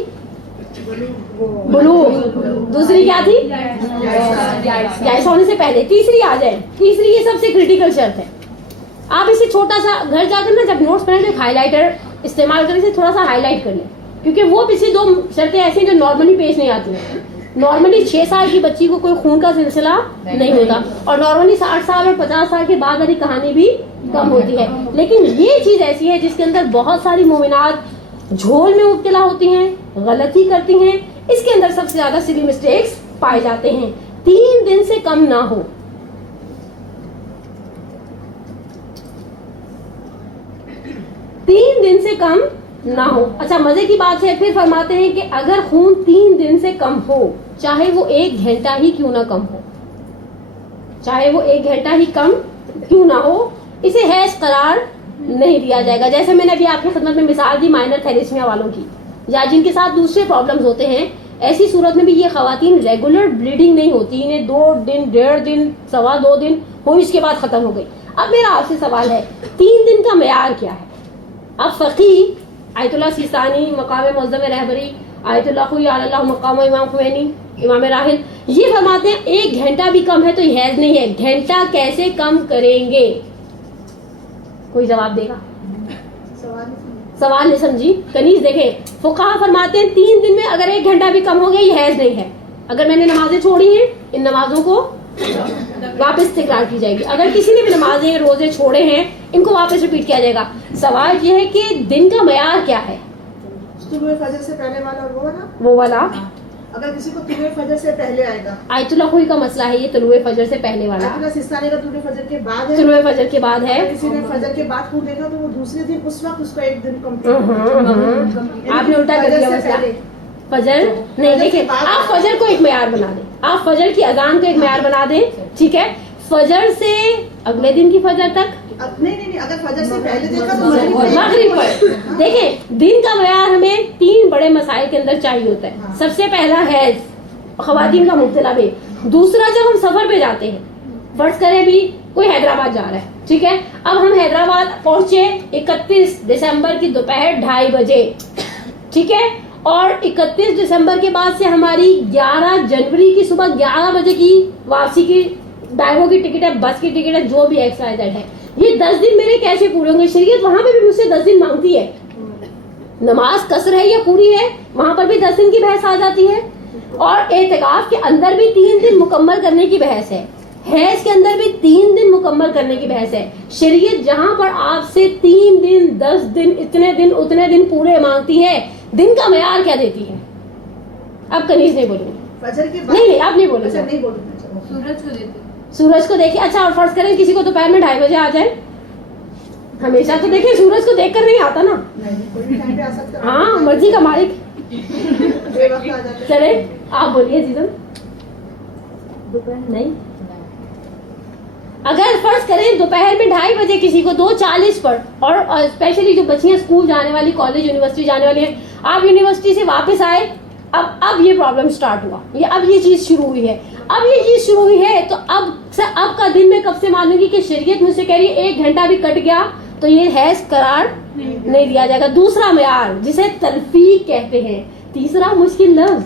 بلوغ. دوسری کیا تھی جائز ہونے سے پہلے. تیسری آ جائے تیسری یہ سب سے کریٹیکل شرط ہے. آپ اسے چھوٹا سا گھر جا کر نا جب نوٹس پڑھیں تو ہائی لائٹر استعمال کریں اسے تھوڑا سا ہائی لائٹ کر لیں کیونکہ وہ پچھلی 2 شرطیں ایسی ہیں جو نارملی پیش نہیں آتی ہیں. نارملی 6 سال کی بچی کو کوئی خون کا سلسلہ نہیں ہوتا اور نارملی 60 سال اور 50 سال کے بعد والی کہانی بھی کم ہوتی ہے. لیکن یہ چیز ایسی ہے جس کے اندر بہت ساری مومنات جھول میں مبتلا ہوتی ہیں غلطی کرتی ہیں. اس کے اندر سب سے زیادہ سلی مسٹیکس پائے جاتے ہیں. 3 دن سے کم نہ ہو. 3 دن سے کم نہ ہو. اچھا مزے کی بات ہے پھر فرماتے ہیں کہ اگر خون 3 دن سے کم ہو چاہے وہ 1 گھنٹہ ہی کیوں نہ کم ہو چاہے وہ 1 گھنٹہ ہی کم کیوں نہ ہو اسے حیض قرار نہیں دیا جائے گا. جیسے میں نے ابھی آپ کی خدمت میں مثال دی مائنر تھیلیسمیا والوں کی یا جن کے ساتھ دوسرے پرابلمز ہوتے ہیں. ایسی صورت میں بھی یہ خواتین ریگولر بلیڈنگ نہیں ہوتی انہیں 2 دن 1.5 دن 2.25 دن ہوئی اس کے بعد ختم ہو گئی. اب میرا آپ سے سوال ہے 3 دن کا معیار کیا ہے؟ اب فقی آیت اللہ سیستانی مقام معظم رہبری آیت اللہ خوی اللہ مقام امام خمینی امام راحل یہ فرماتے ہیں 1 گھنٹہ بھی کم ہے تو یہ حیض نہیں ہے. گھنٹہ کیسے کم کریں گے؟ کوئی جواب دے گا؟ سوال نہیں سمجھی کنیز. دیکھیں فقہا فرماتے ہیں 3 دن میں اگر 1 گھنٹہ بھی کم ہو گیا یہ حیض نہیں ہے. اگر میں نے نمازیں چھوڑی ہیں ان نمازوں کو واپس تکرار کی جائے گی. اگر کسی نے بھی نمازیں روزے چھوڑے ہیں ان کو واپس ریپیٹ کیا جائے گا. سوال یہ ہے کہ دن کا معیار کیا ہے؟ طلوع فجر سے پہلے والا اور وہ والا اگر کسی کو طلوع فجر سے پہلے آئے گا. آیت اللہ خوی کا مسئلہ ہے یہ طلوع فجر سے پہلے والا. آیت اللہ سیستانی کا طلوع فجر کے بعد ہے. طلوع فجر کے بعد ہے. کسی نے فجر کے بعد خون دیکھا تو وہ دوسرے دن اس وقت اس کا 1 دن کمپلیٹ. آپ نے الٹا کر دیا مسئلہ. فجر نہیں دیکھیں آپ فجر کو ایک معیار بنا دیں. آپ فجر کی اذان کو ایک معیار بنا دیں ٹھیک ہے. فجر سے اگلے دن کی فجر تک نہیں اگر فجر سے پہلے دیکھا تو مغرب پر. دیکھیں دن کا معیار ہمیں 3 بڑے مسائل کے اندر چاہیے ہوتا ہے. سب سے پہلا حیض خواتین کا مبتلا بھی. دوسرا جب ہم سفر پہ جاتے ہیں فرض کریں بھی کوئی حیدرآباد جا رہا ہے ٹھیک ہے. اب ہم حیدرآباد پہنچے 31 دسمبر کی دوپہر 2:30 بجے ٹھیک ہے اور 31 دسمبر کے بعد سے ہماری 11 جنوری کی صبح 11 بجے کی واپسی کی بیگوں کی ٹکٹ ہے بس کی ٹکٹ ہے جو بھی ایکس وائی زیڈ ہے. یہ 10 دن میرے کیسے پورے ہوں گے؟ شریعت وہاں پہ بھی مجھ سے 10 دن مانگتی ہے. نماز قصر ہے یا پوری ہے وہاں پر بھی 10 دن کی بحث آ جاتی ہے. اور اعتکاف کے اندر بھی 3 دن مکمل کرنے کی بحث ہے. حیض کے اندر بھی 3 دن مکمل کرنے کی بحث ہے. شریعت جہاں پر آپ سے 3 دن 10 دن اتنے دن پورے مانگتی ہے دن کا معیار کیا دیتی ہے؟ اب کنیز نہیں بولوں فجر کے بعد نہیں آپ نہیں بولیں اچھا نہیں بولوں سورج کو دیکھیں. اچھا اور فرض کریں کسی کو دوپہر میں 2:30 بجے آ جائے. ہمیشہ تو دیکھیں سورج کو دیکھ کر نہیں آتا نا. ہاں مرضی کا مالک چلے آپ بولیے جیزم. نہیں اگر فرض کریں دوپہر میں 2:30 بجے کسی کو 2:40 پر, اور اسپیشلی جو بچیاں اسکول جانے والی, کالج یونیورسٹی جانے والی ہیں, آپ یونیورسٹی سے واپس آئے, اب یہ پرابلم سٹارٹ ہوا, اب یہ چیز شروع ہوئی ہے, تو اب کا دن میں کب سے مانوں گی کہ شریعت مجھ سے کہہ رہی ہے 1 گھنٹہ بھی کٹ گیا تو یہ حیض قرار نہیں دیا جائے گا. دوسرا معیار جسے تلفیق کہتے ہیں. تیسرا مشکل لفظ,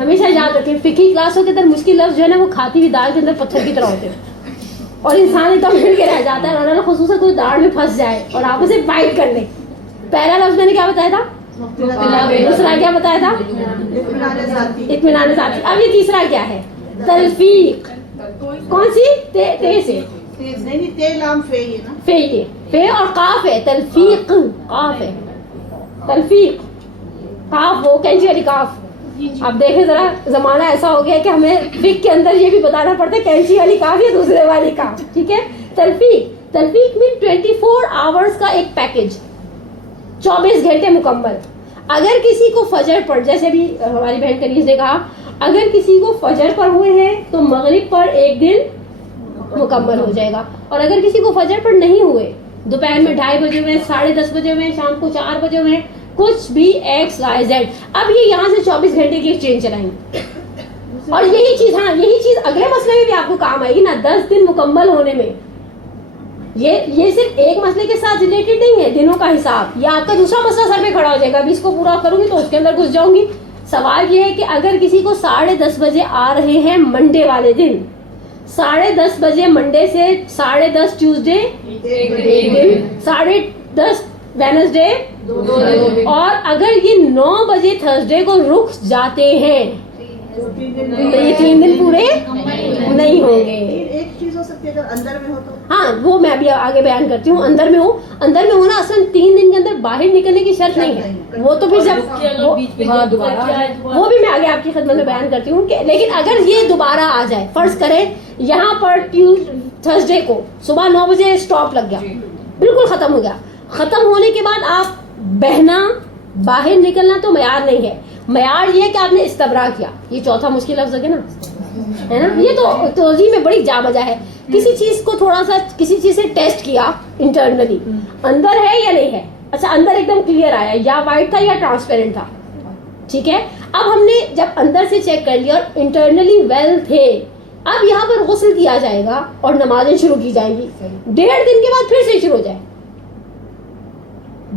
ہمیشہ یاد رکھیں فقہی کلاسوں کے اندر مشکل لفظ جو ہے نا وہ کھاتی ہوئی دال کے اندر پتھر کی طرح ہوتے ہیں, اور انسان ایک دم ہل کے رہ جاتا ہے, اور خصوصاً کوئی داڑھ میں پھنس جائے اور آپ اسے فائٹ کر لیں. پہلا لفظ میں نے کیا بتایا تھا, دوسرا کیا بتایا تھا, اطمینان ذاتی. اب یہ تیسرا کیا ہے, تلفیق. کون سی, تے سے فے اور قاف ہے, تلفیق قاف ہے, تلفیق قاف وہ کینچی والی قاف. اب دیکھیں ذرا زمانہ ایسا ہو گیا کہ ہمیں فقہ کے اندر یہ بھی بتانا پڑتا ہے کینچی والی قاف یا دوسرے والی قاف. ٹھیک ہے, تلفیق میں 24 آورز کا ایک پیکج, 24 گھنٹے مکمل. اگر کسی کو فجر پر, جیسے بھی ہماری بہن کنیز نے کہا, اگر کسی کو فجر پر ہوئے ہیں تو مغرب پر 1 دن مکمل ہو جائے گا, اور اگر کسی کو فجر پر نہیں ہوئے, دوپہر میں 2:30 بجے ہوئے, 10:30 بجے ہوئے, شام کو 4 بجے ہوئے, کچھ بھی XYZ, اب یہ یہاں سے 24 گھنٹے کی ایکسچینج چلائیں گے. اور یہی چیز اگلے مسئلے میں بھی آپ کو کام آئے گی نا, 10 دن مکمل ہونے میں. یہ صرف ایک مسئلے کے ساتھ ریلیٹڈ نہیں ہے, دنوں کا حساب. یہ آپ کا دوسرا مسئلہ سر پہ کھڑا ہو جائے گا, ابھی اس کو پورا کروں گی تو اس کے اندر گھس جاؤں گی. سوال یہ ہے کہ اگر کسی کو 10:30 بجے آ رہے ہیں منڈے والے دن, 10:30 بجے منڈے سے 10:30 ٹیوزڈے 1 دن, 10:30 وینسڈے 2 دن, اور اگر یہ 9 بجے تھرسڈے کو رک جاتے ہیں تو یہ 3 دن پورے نہیں ہوں گے. ایک چیز ہو سکتی ہے اگر اندر میں ہو تو, ہاں وہ میں ابھی آگے بیان کرتی ہوں. اندر میں ہونا اصلا 3 دن کے اندر باہر نکلنے کی شرط نہیں ہے, وہ تو پھر جب وہ بھی میں آگے آپ کی خدمت میں بیان کرتی ہوں. لیکن اگر یہ دوبارہ آ جائے, فرض کریں یہاں پر تھرسڈے کو صبح 9 بجے اسٹاپ لگ گیا, بالکل ختم ہو گیا, ختم ہونے کے بعد آپ بہنا باہر نکلنا تو معیار نہیں ہے. معیار یہ ہے کہ آپ نے استبراء کیا. یہ چوتھا مشکل لفظ ہے نا, ہے نا, یہ تو توضیح میں بڑی جا بجا ہے. کسی چیز کو تھوڑا سا کسی چیز سے ٹیسٹ کیا انٹرنلی, اندر ہے یا نہیں ہے. اچھا اندر ایک دم کلیئر آیا, یا وائٹ تھا یا ٹرانسپیرنٹ تھا, ٹھیک ہے. اب ہم نے جب اندر سے چیک کر لیا اور انٹرنلی ویل تھے, اب یہاں پر غسل کیا جائے گا اور نمازیں شروع کی جائیں گی. 1.5 دن کے بعد پھر سے شروع ہو جائے,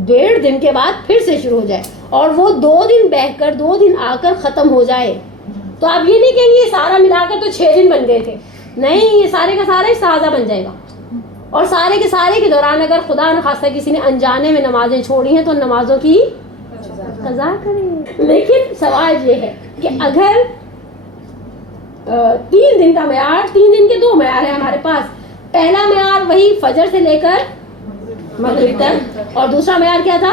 1.5 دن کے بعد پھر سے شروع ہو جائے, اور وہ 2 دن بہ کر 2 دن آ کر ختم ہو جائے, تو آپ یہ نہیں کہیں گے یہ سارا ملا کر تو 6 دن بن گئے تھے. نہیں, یہ سارے کا سارا استحاضہ بن جائے گا. اور سارے کے دوران اگر خدا نخواستہ کسی نے انجانے میں نمازیں چھوڑی ہیں تو نمازوں کی قضا کریں. لیکن سوال یہ ہے کہ اگر 3 دن کا معیار, 3 دن کے 2 معیار ہیں ہمارے پاس. پہلا معیار وہی فجر سے لے کر مغرب تک, اور دوسرا معیار کیا تھا,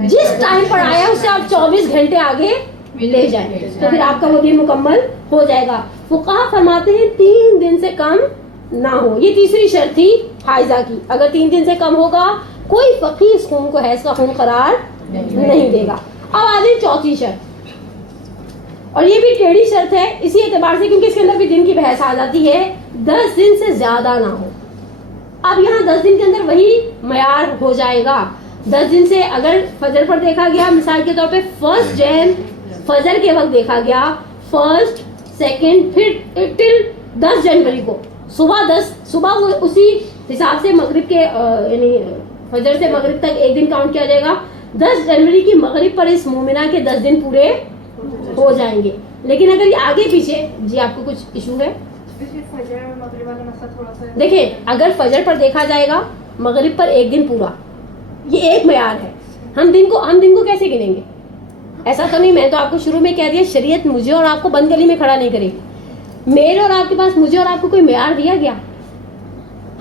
جس ٹائم پر آیا اس سے آپ 24 گھنٹے آگے لے جائیں تو پھر آپ کا وہ دن مکمل ہو جائے گا. فقہا فرماتے ہیں 3 دن سے کم نہ ہو. یہ تیسری شرط تھی حائضہ کی. اگر 3 دن سے کم ہوگا کوئی فقیہ اس خون کو حیض کا خون قرار نہیں دے گا. اب آ جائیں چوتھی شرط, اور یہ بھی ٹیڑھی شرط ہے اسی اعتبار سے کیونکہ اس کے اندر بھی دن کی بحث آ جاتی ہے. 10 دن سے زیادہ نہ ہو. اب یہاں 10 دن کے اندر وہی معیار ہو جائے گا. 10 دن سے اگر فجر پر دیکھا گیا, مثال کے طور پہ 1 جن فجر کے وقت دیکھا گیا, 1 2 پھر ٹل 10 جنوری کو صبح وہ اسی حساب سے مغرب کے یعنی فجر سے مغرب تک 1 دن کاؤنٹ کیا جائے گا. 10 جنوری کی مغرب پر اس مومنہ کے 10 دن پورے ہو جائیں گے. لیکن اگر یہ آگے پیچھے, جی آپ کو کچھ ایشو ہے, دیکھیں اگر فجر پر دیکھا جائے گا مغرب پر 1 دن پورا, یہ ایک معیار ہے. ہم دن کو کیسے گنیں گے؟ ایسا تو نہیں, میں تو آپ کو شروع میں کہہ دیا شریعت مجھے اور آپ کو بند گلی میں کھڑا نہیں کرے گی. میرے اور آپ کے پاس مجھے اور آپ کو کوئی معیار دیا گیا؟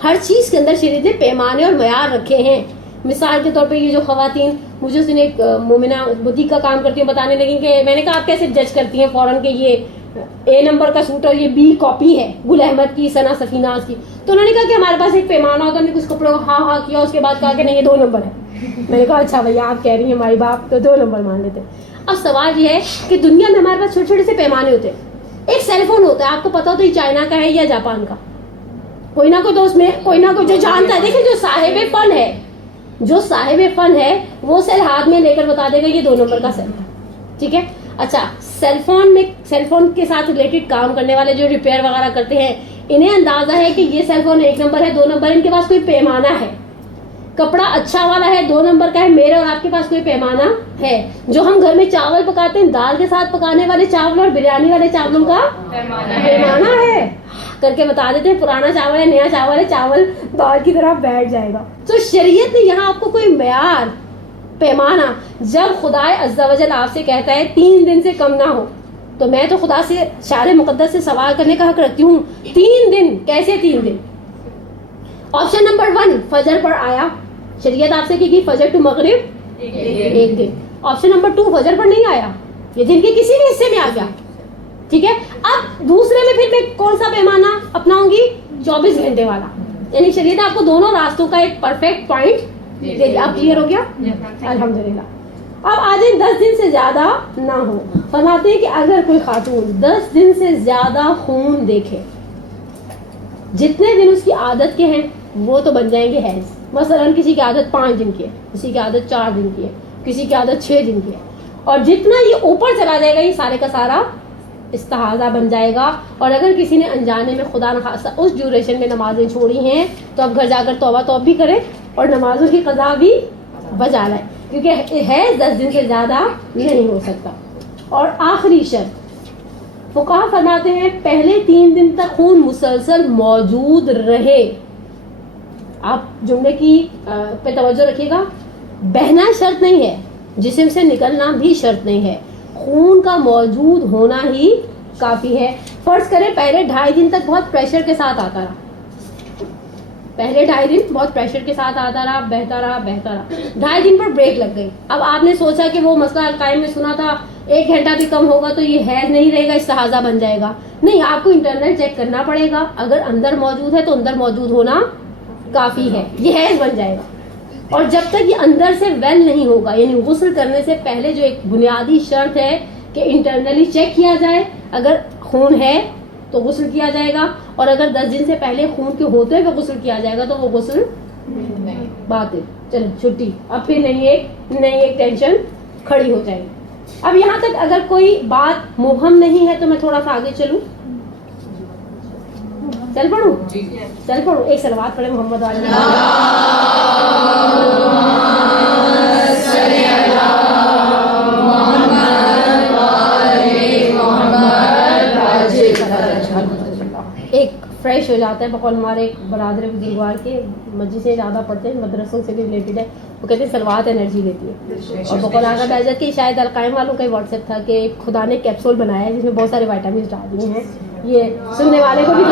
ہر چیز کے اندر شریعت نے پیمانے اور معیار رکھے ہیں. مثال کے طور پہ یہ جو خواتین, مجھے اس نے ایک مومنہ بوتیک کا کام کرتی ہیں, بتانے لگیں کہ میں نے کہا آپ کیسے جج کرتی ہیں فوراً کہ یہ A نمبر کا سوٹ اور یہ B کاپی ہے گل احمد کی, ثنا سفیناز کی. تو انہوں نے کہا کہ ہمارے پاس ایک پیمانہ ہوتا ہے. ہم نے کچھ کپڑوں کو ہاں کیا, اس کے بعد کہا کہ نہیں یہ 2 نمبر ہے. میں نے کہا اچھا بھیا آپ کہہ رہی ہیں ہماری باپ تو 2 نمبر مان لیتے. اب سوال یہ ہے کہ دنیا میں ہمارے پاس چھوٹے چھوٹے سے پیمانے ہوتے ہیں. ایک سیل فون ہوتا ہے, آپ کو پتا ہوتا ہے یہ چائنا کا ہے یا جاپان کا, کوئی نہ کوئی دوست میں کوئی نہ کوئی جو جانتا ہے. دیکھیں جو صاحب فن ہے وہ سیل ہاتھ میں لے کر بتا دے گا یہ 2 نمبر کا سیل ہے. ٹھیک ہے. اچھا سیل فون کے ساتھ ریلیٹڈ کام کرنے والے جو ریپیئر وغیرہ کرتے ہیں انہیں اندازہ ہے کہ یہ سیل فون 1 نمبر ہے 2 نمبر ہے. ان کے پاس کوئی پیمانہ ہے. کپڑا اچھا والا ہے 2 نمبر کا ہے. میرے اور آپ کے پاس کوئی پیمانہ ہے. جو ہم گھر میں چاول پکاتے ہیں دال کے ساتھ پکانے والے چاول اور بریانی والے چاولوں کا پیمانہ ہے کر کے بتا دیتے ہیں. پرانا چاول ہے نیا چاول ہے, چاول دال کی طرح بیٹھ جائے گا. تو شریعت نے یہاں آپ کو کوئی معیار پیمانہ, جب خدا عز و جل آپ سے کہتا ہے 3 دن سے کم نہ ہو, تو میں تو خدا سے شارع مقدس سے سوال کرنے کا حق رکھتی ہوں 3 دن کیسے 3 دن. آپشن نمبر 1 فجر پر آیا, شریعت آپ سے کہ فجر ٹو مغرب 1 دن. آپشن نمبر 2 فجر پر نہیں آیا, یہ دن کے کسی بھی حصے میں آ گیا. ٹھیک ہے. اب دوسرے میں پھر میں کون سا پیمانہ اپناؤں گی 24 گھنٹے والا. یعنی شریعت آپ کو دونوں راستوں کا ایک پرفیکٹ پوائنٹ دے دیا. اب کلیئر ہو گیا الحمدللہ. اب آ جائیں 10 دن سے زیادہ نہ ہو. فرماتے ہیں کہ اگر کوئی خاتون 10 دن سے زیادہ خون دیکھے, جتنے دن اس کی عادت کے ہیں وہ تو بن جائیں گے حیض. مثلاً کسی کی عادت 5 دن کی ہے, کسی کی عادت 4 دن کی ہے, کسی کی عادت 6 دن کی ہے, اور جتنا یہ اوپر چلا جائے گا یہ سارے کا سارا استحاضہ بن جائے گا. اور اگر کسی نے انجانے میں خدا نخواستہ اس ڈیوریشن میں نمازیں چھوڑی ہیں تو اب گھر جا کر توبہ بھی کرے اور نمازوں کی قضا بھی بجا لائے, کیونکہ حیض 10 دن سے زیادہ نہیں ہو سکتا. اور آخری شرط فقہا فرماتے ہیں پہلے 3 دن تک خون مسلسل موجود رہے. آپ جملے کی پہ توجہ رکھیے گا, بہنا شرط نہیں ہے, جسم سے نکلنا بھی شرط نہیں ہے, خون کا موجود ہونا ہی کافی ہے. فرض کریں پہلے 2.5 دن تک بہت پریشر کے ساتھ آتا رہا, پہلے 2.5 دن بہت پریشر کے ساتھ آتا رہا, بہتا رہا 2.5 دن پر بریک لگ گئی. اب آپ نے سوچا کہ وہ مسئلہ القائم میں سنا تھا 1 گھنٹہ بھی کم ہوگا تو یہ حیض نہیں رہے گا, استحاضہ بن جائے گا. نہیں, آپ کو انٹرنل چیک کرنا پڑے گا. اگر اندر موجود ہے تو اندر موجود ہونا کافی ہے, یہ حیض بن جائے گا. اور جب تک یہ اندر سے ویل نہیں ہوگا, یعنی غسل کرنے سے پہلے جو ایک بنیادی شرط ہے کہ انٹرنلی چیک کیا جائے, اگر خون ہے تو غسل کیا جائے گا, اور اگر 10 دن سے پہلے خون کے ہوتے ہوئے غسل کیا جائے گا تو وہ غسل باطل. چلو چھٹی, اب پھر نئی ایک ٹینشن کھڑی ہو جائے گی. اب یہاں تک اگر کوئی بات مبہم نہیں ہے تو میں تھوڑا سا آگے چلوں, چل پڑھوں ایک صلوات پڑھیں محمد علیہ ایک فریش ہو جاتا ہے. بقول ہمارے برادر بزرگوار کے مسجد سے زیادہ پڑھتے ہیں, مدرسوں سے بھی ریلیٹڈ ہے, وہ کہتے ہیں صلوات انرجی دیتی ہے. اور بقول آغا بہجت کے شاید القائم والوں کا واٹس ایپ تھا کہ خدا نے کیپسول بنایا ہے جس میں بہت سارے وائٹامنس ڈال دیے ہیں, یہ سننے والے کو بھی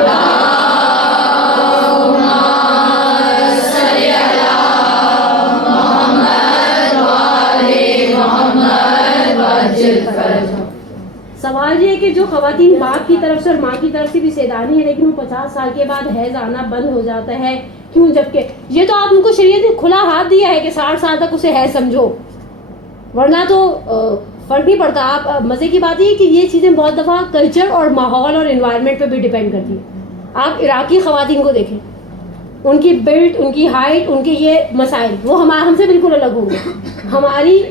سوال یہ ہے کہ جو خواتین باپ کی طرف سے اور ماں کی طرف سے بھی سیدانی ہے لیکن وہ 50 سال کے بعد حیض آنا بند ہو جاتا ہے, کیوں؟ جبکہ یہ تو آپ ان کو شریعت نے کھلا ہاتھ دیا ہے کہ 60 سال تک اسے حیض سمجھو, ورنہ تو فرق نہیں پڑتا. آپ مزے کی بات یہ کہ یہ چیزیں بہت دفعہ کلچر اور ماحول اور انوائرمنٹ پہ بھی ڈیپینڈ کرتی ہیں. آپ عراقی خواتین کو دیکھیں, ان کی بلڈ, ان کی ہائٹ, ان کے یہ مسائل وہ ہم سے بالکل الگ ہوں گے. ہماری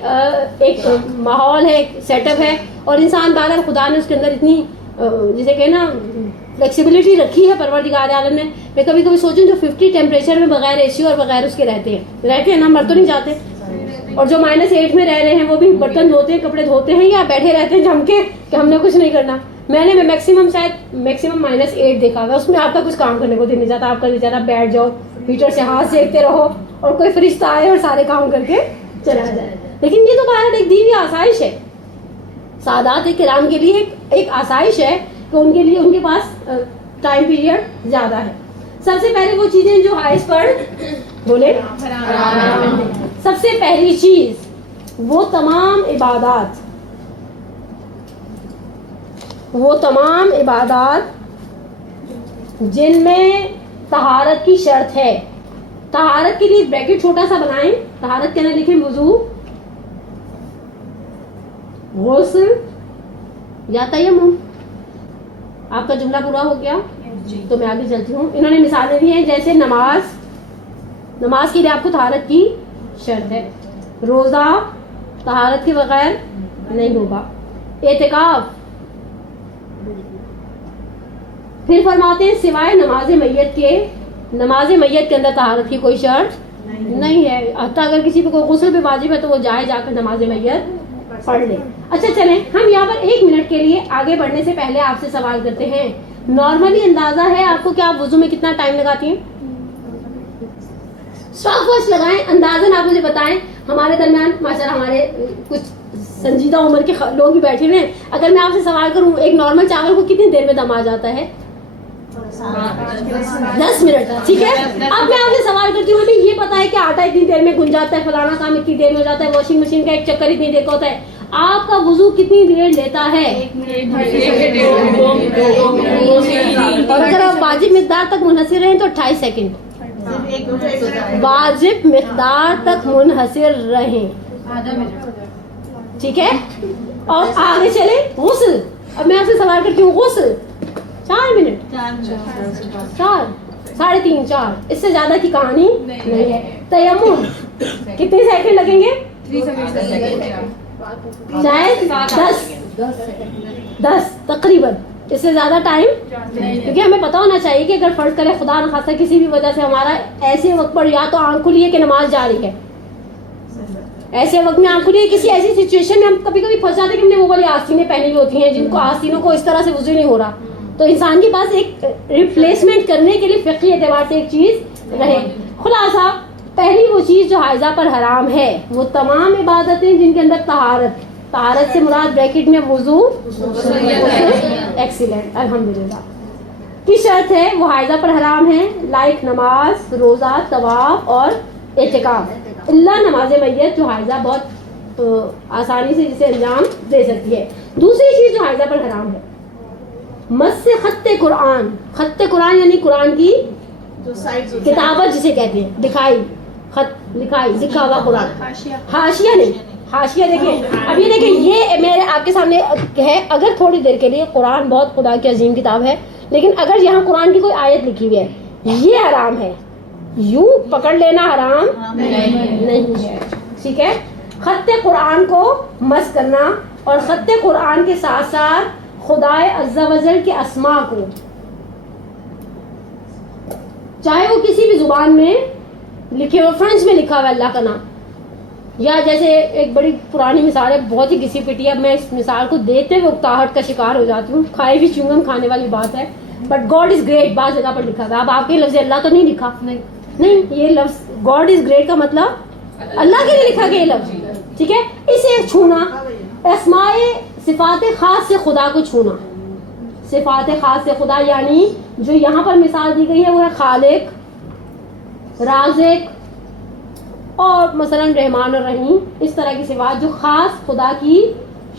ایک ماحول ہے, ایک سیٹ اپ ہے, اور انسان بہرحال خدا نے اس کے اندر اتنی جسے کہ نا فلیکسیبلٹی رکھی ہے پروردگار عالم نے. میں کبھی کبھی سوچوں جو 50 ٹیمپریچر میں بغیر اے سی اور بغیر اس کے رہتے ہیں نا, مر تو نہیں جاتے, اور جو -8 میں رہ رہے ہیں وہ بھی برتن دھوتے ہیں, کپڑے دھوتے ہیں, یا بیٹھے رہتے ہیں جم کے کہ ہم نے کچھ نہیں کرنا. میں نے میکسیمم -8 دیکھا ہوا, اس میں آپ کا کچھ کام کرنے کو دل نہیں جاتا. آپ کا بیچارہ بیٹھ جاؤ, ہیٹر سے ہاتھ سیکتے رہو, اور کوئی فرشتہ آئے اور سارے کام کر کے چلا جائے. لیکن یہ تو بہرحال ایک دی ہوئی آسائش ہے, سادات کرام کے لیے ایک آسائش ہے کہ ان کے لیے ان کے پاس ٹائم پیریڈ زیادہ ہے. سب سے پہلے وہ چیزیں جو حائض پر بولے, سب سے پہلی چیز وہ تمام عبادات جن میں طہارت کی شرط ہے. طہارت کے لیے بریکٹ چھوٹا سا بنائیں, طہارت کے اندر لکھیں وضو, غسل یا تیمم. آپ کا جملہ پورا ہو گیا. تو میں آگے چلتی ہوں. انہوں نے مثالیں دی ہیں جیسے نماز کے لیے آپ کو طہارت کی شرط ہے, روزہ طہارت کے بغیر نہیں ہوگا, اعتکاف. پھر فرماتے ہیں سوائے نماز میت کے اندر طہارت کی کوئی شرط نہیں ہے. حتیٰ اگر کسی پہ کوئی غسل بھی واجب ہے تو وہ جائے جا کر نماز میت پڑھ لے. اچھا چلیں ہم یہاں پر 1 منٹ کے لیے آگے بڑھنے سے پہلے آپ سے سوال کرتے ہیں, نارملی اندازہ ہے آپ کو کہ آپ وضو میں کتنا ٹائم لگاتی ہیں؟ اسٹاپ واچ لگائیں, اندازاً آپ مجھے بتائیں. ہمارے درمیان ماشاءاللہ ہمارے کچھ سنجیدہ عمر کے لوگ بھی بیٹھے ہوئے ہیں. اگر میں آپ سے سوال کروں ایک نارمل چاول کو کتنی دیر میں دم آ جاتا ہے؟ 10 منٹ. ٹھیک ہے, اب میں آپ سے سوال کرتی ہوں, ہمیں یہ پتا ہے کہ آٹا اتنی دیر میں گن جاتا ہے, فلانا کام اتنی دیر میں ہو جاتا ہے, واشنگ مشین کا ایک چکر اتنی دیر کا ہوتا ہے. آپ کا وضو کتنی دیر لیتا ہے؟ اور اگر آپ واجب مقدار تک منحصر رہیں تو 28 سیکنڈ. واجب مقدار تک منحصر رہیں, ٹھیک ہے. اور آگے چلیں غسل. اب میں آپ سے سوال کرتی ہوں, غسل 4 منٹ, 4 ساڑھے 3 4, اس سے زیادہ کی کہانی نہیں ہے. تیمم کتنے سیکنڈ لگیں گے؟ شاید 10 تقریباً, اس سے زیادہ ٹائم. کیونکہ ہمیں پتا ہونا چاہیے کہ اگر فرض کرے خدا نخواستہ کسی بھی وجہ سے ہمارا ایسے وقت پر یا تو آنکھ کھلی ہے کہ نماز جاری ہے, ایسے وقت میں آنکھ کھلی ہے, کسی ایسی سچویشن میں ہم کبھی کبھی پھنس جاتے ہیں کہ ہم نے وہ والی آستینیں پہنی ہوئی ہوتی ہیں جن کو آستینوں کو اس طرح سے وضو نہیں ہو رہا, تو انسان کے پاس ایک ریپلیسمنٹ کرنے کے لیے فقہی اعتبار سے ایک چیز رہے. خلاصہ پہلی وہ چیز جو حائضہ پر حرام ہے وہ تمام عبادتیں جن کے اندر طہارت سے مراد بریکٹ میں وضو, ایکسیلنٹ الحمدللہ, کی شرط ہے وہ حائضہ پر حرام ہے, لائک نماز, روزہ, طواف اور اعتکاف, اللہ نماز میت جو حائضہ بہت آسانی سے جسے انجام دے سکتی ہے. دوسری چیز جو حائضہ پر حرام ہے مس خط قرآن. خط قرآن یعنی قرآن کی کتابت جسے کہتے ہیں, لکھائی, خط لکھائی, لکھا ہوا قرآن. حاشیہ نہیں, حاشیہ دیکھیں. اب یہ دیکھیں, یہ میرے آپ کے سامنے ہے. اگر تھوڑی دیر کے لیے قرآن بہت خدا کی عظیم کتاب ہے, لیکن اگر یہاں قرآن کی کوئی آیت لکھی ہوئی ہے, یہ حرام ہے, یوں پکڑ لینا حرام نہیں ہے, ٹھیک ہے. خط قرآن کو مس کرنا اور خط قرآن کے ساتھ ساتھ خدائے عز و جل کے اسماء کو, چاہے وہ کسی بھی زبان میں لکھے ہو, فرینچ میں لکھا ہوا اللہ کا نام, یا جیسے ایک بڑی پرانی مثال ہے, بہت ہی گھسی پٹی ہے, اب میں اس مثال کو دیکھتے ہوئے اکتاہٹ کا شکار ہو جاتی ہوں. کھائے بھی چونگم کھانے والی بات ہے, بٹ گاڈ از گریٹ بعض جگہ پر لکھا تھا. اب آپ کے لفظ اللہ تو نہیں لکھا, نہیں, یہ لفظ گاڈ از گریٹ کا مطلب اللہ کے لیے لکھا گیا یہ لفظ, ٹھیک ہے. اسے چھونا, اسماء صفات خاص سے خدا کو چھونا, صفات خاص سے خدا یعنی جو یہاں پر مثال دی گئی ہے وہ ہے خالق, رازق اور مثلا رحمان اور رحیم, اس طرح کی صفات جو خاص خدا کی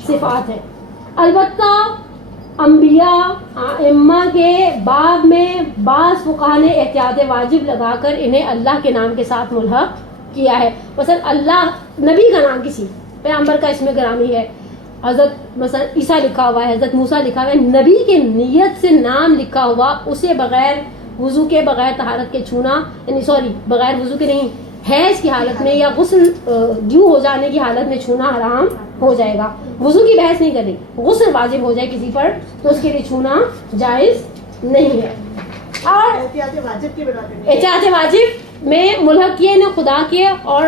صفات ہیں. البتہ انبیاء ائمہ کے باب میں بعض فقہا نے احتیاط واجب لگا کر انہیں اللہ کے نام کے ساتھ ملحق کیا ہے. مثلا اللہ, نبی کا نام کسی پیغمبر کا اس میں گرامی ہے, حضرت مثلا عیسیٰ لکھا ہوا ہے, حضرت موسیٰ لکھا ہوا ہے, نبی کے نیت سے نام لکھا ہوا, اسے بغیر وضو کے, بغیر طہارت کے چھونا, یعنی سوری بغیر وضو کے نہیں, حیض کی حالت میں یا غسل ڈیو ہو جانے کی حالت میں چھونا حرام ہو جائے گا. وضو کی بحث نہیں کریں, غسل واجب ہو جائے کسی پر تو اس کے لیے چھونا جائز نہیں ہے. اور احتیاط واجب میں ملحق کیے نہ خدا کے اور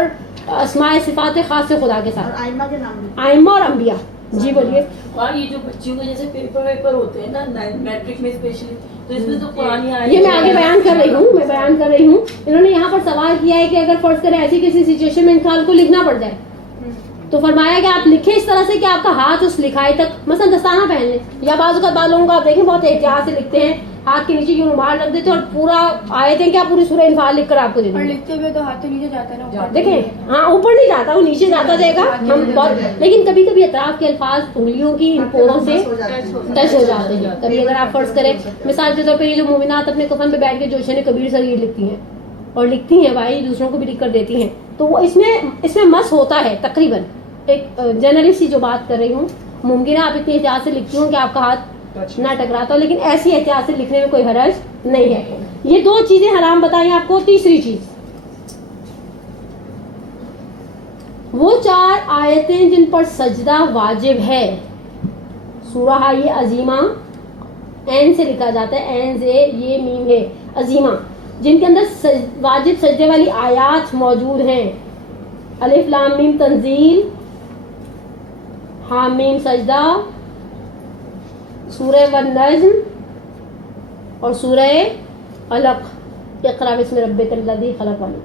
اسماء صفات خاص سے خدا کے ساتھ, ائمہ اور انبیاء. جی بولیے. اور یہ جو بچیوں کے جیسے پیپر ویپر ہوتے ہیں نا میٹرک میں اسپیشلی, تو اس میں تو قرآن یہ میں آگے بیان کر رہی ہوں. انہوں نے یہاں پر سوال کیا ہے کہ اگر فرض کریں ایسی کسی سچویشن میں انسان کو لکھنا پڑ جائے تو فرمایا کہ آپ لکھیں اس طرح سے کہ آپ کا ہاتھ اس لکھائی تک, مثلا دستانہ پہن لیں, یا بعض اوقات بعض لوگوں کو آپ دیکھیں بہت احتیاط سے لکھتے ہیں, ہاتھ کے نیچے یوں رومال رکھ دیتے اور پورا آیتیں کیا پوری سورہ انفال لکھ کر آپ کو دے دیں. لکھتے ہوئے تو ہاتھ تو نیچے جاتا ہے نا, دیکھیں ہاں اوپر نہیں جاتا, وہ نیچے جاتا جائے گا. ہم بہت, لیکن کبھی کبھی اطراف کے الفاظ انگلیوں کی ان پوروں سے ٹچ ہو جاتے ہیں. کبھی اگر آپ فرض کریں مثال کے طور پہ یہ جو مومنات اپنے کفن پہ بیٹھ کے جوشن کبیر سر یہ لکھتی ہیں اور لکھتی ہیں بھائی دوسروں کو بھی لکھ کر دیتی ہیں, تو وہ اس میں مس ہوتا ہے تقریباً. ایک جنرلی سی جو بات کر رہی ہوں, ممکن ہے آپ اتنی احتیاط سے لکھتی ہوں کہ آپ کا ہاتھ نہ ٹکراتا ہو، لیکن ایسی احتیاط سے لکھنے میں کوئی حرج نہیں ہے. یہ 2 چیزیں حرام بتائیں آپ کو. تیسری چیز وہ 4 آیتیں جن پر سجدہ واجب ہے. سورہ یہ عظیمہ عین سے لکھا جاتا ہے، عین سے یہ میم ہے عظیمہ، جن کے اندر واجب سجدے والی آیات موجود ہیں. الف لام میم تنزیل، حامیم سجدہ، سورہ والنجم اور سورہ علق، اقرا بسم ربک الذی خلق والی.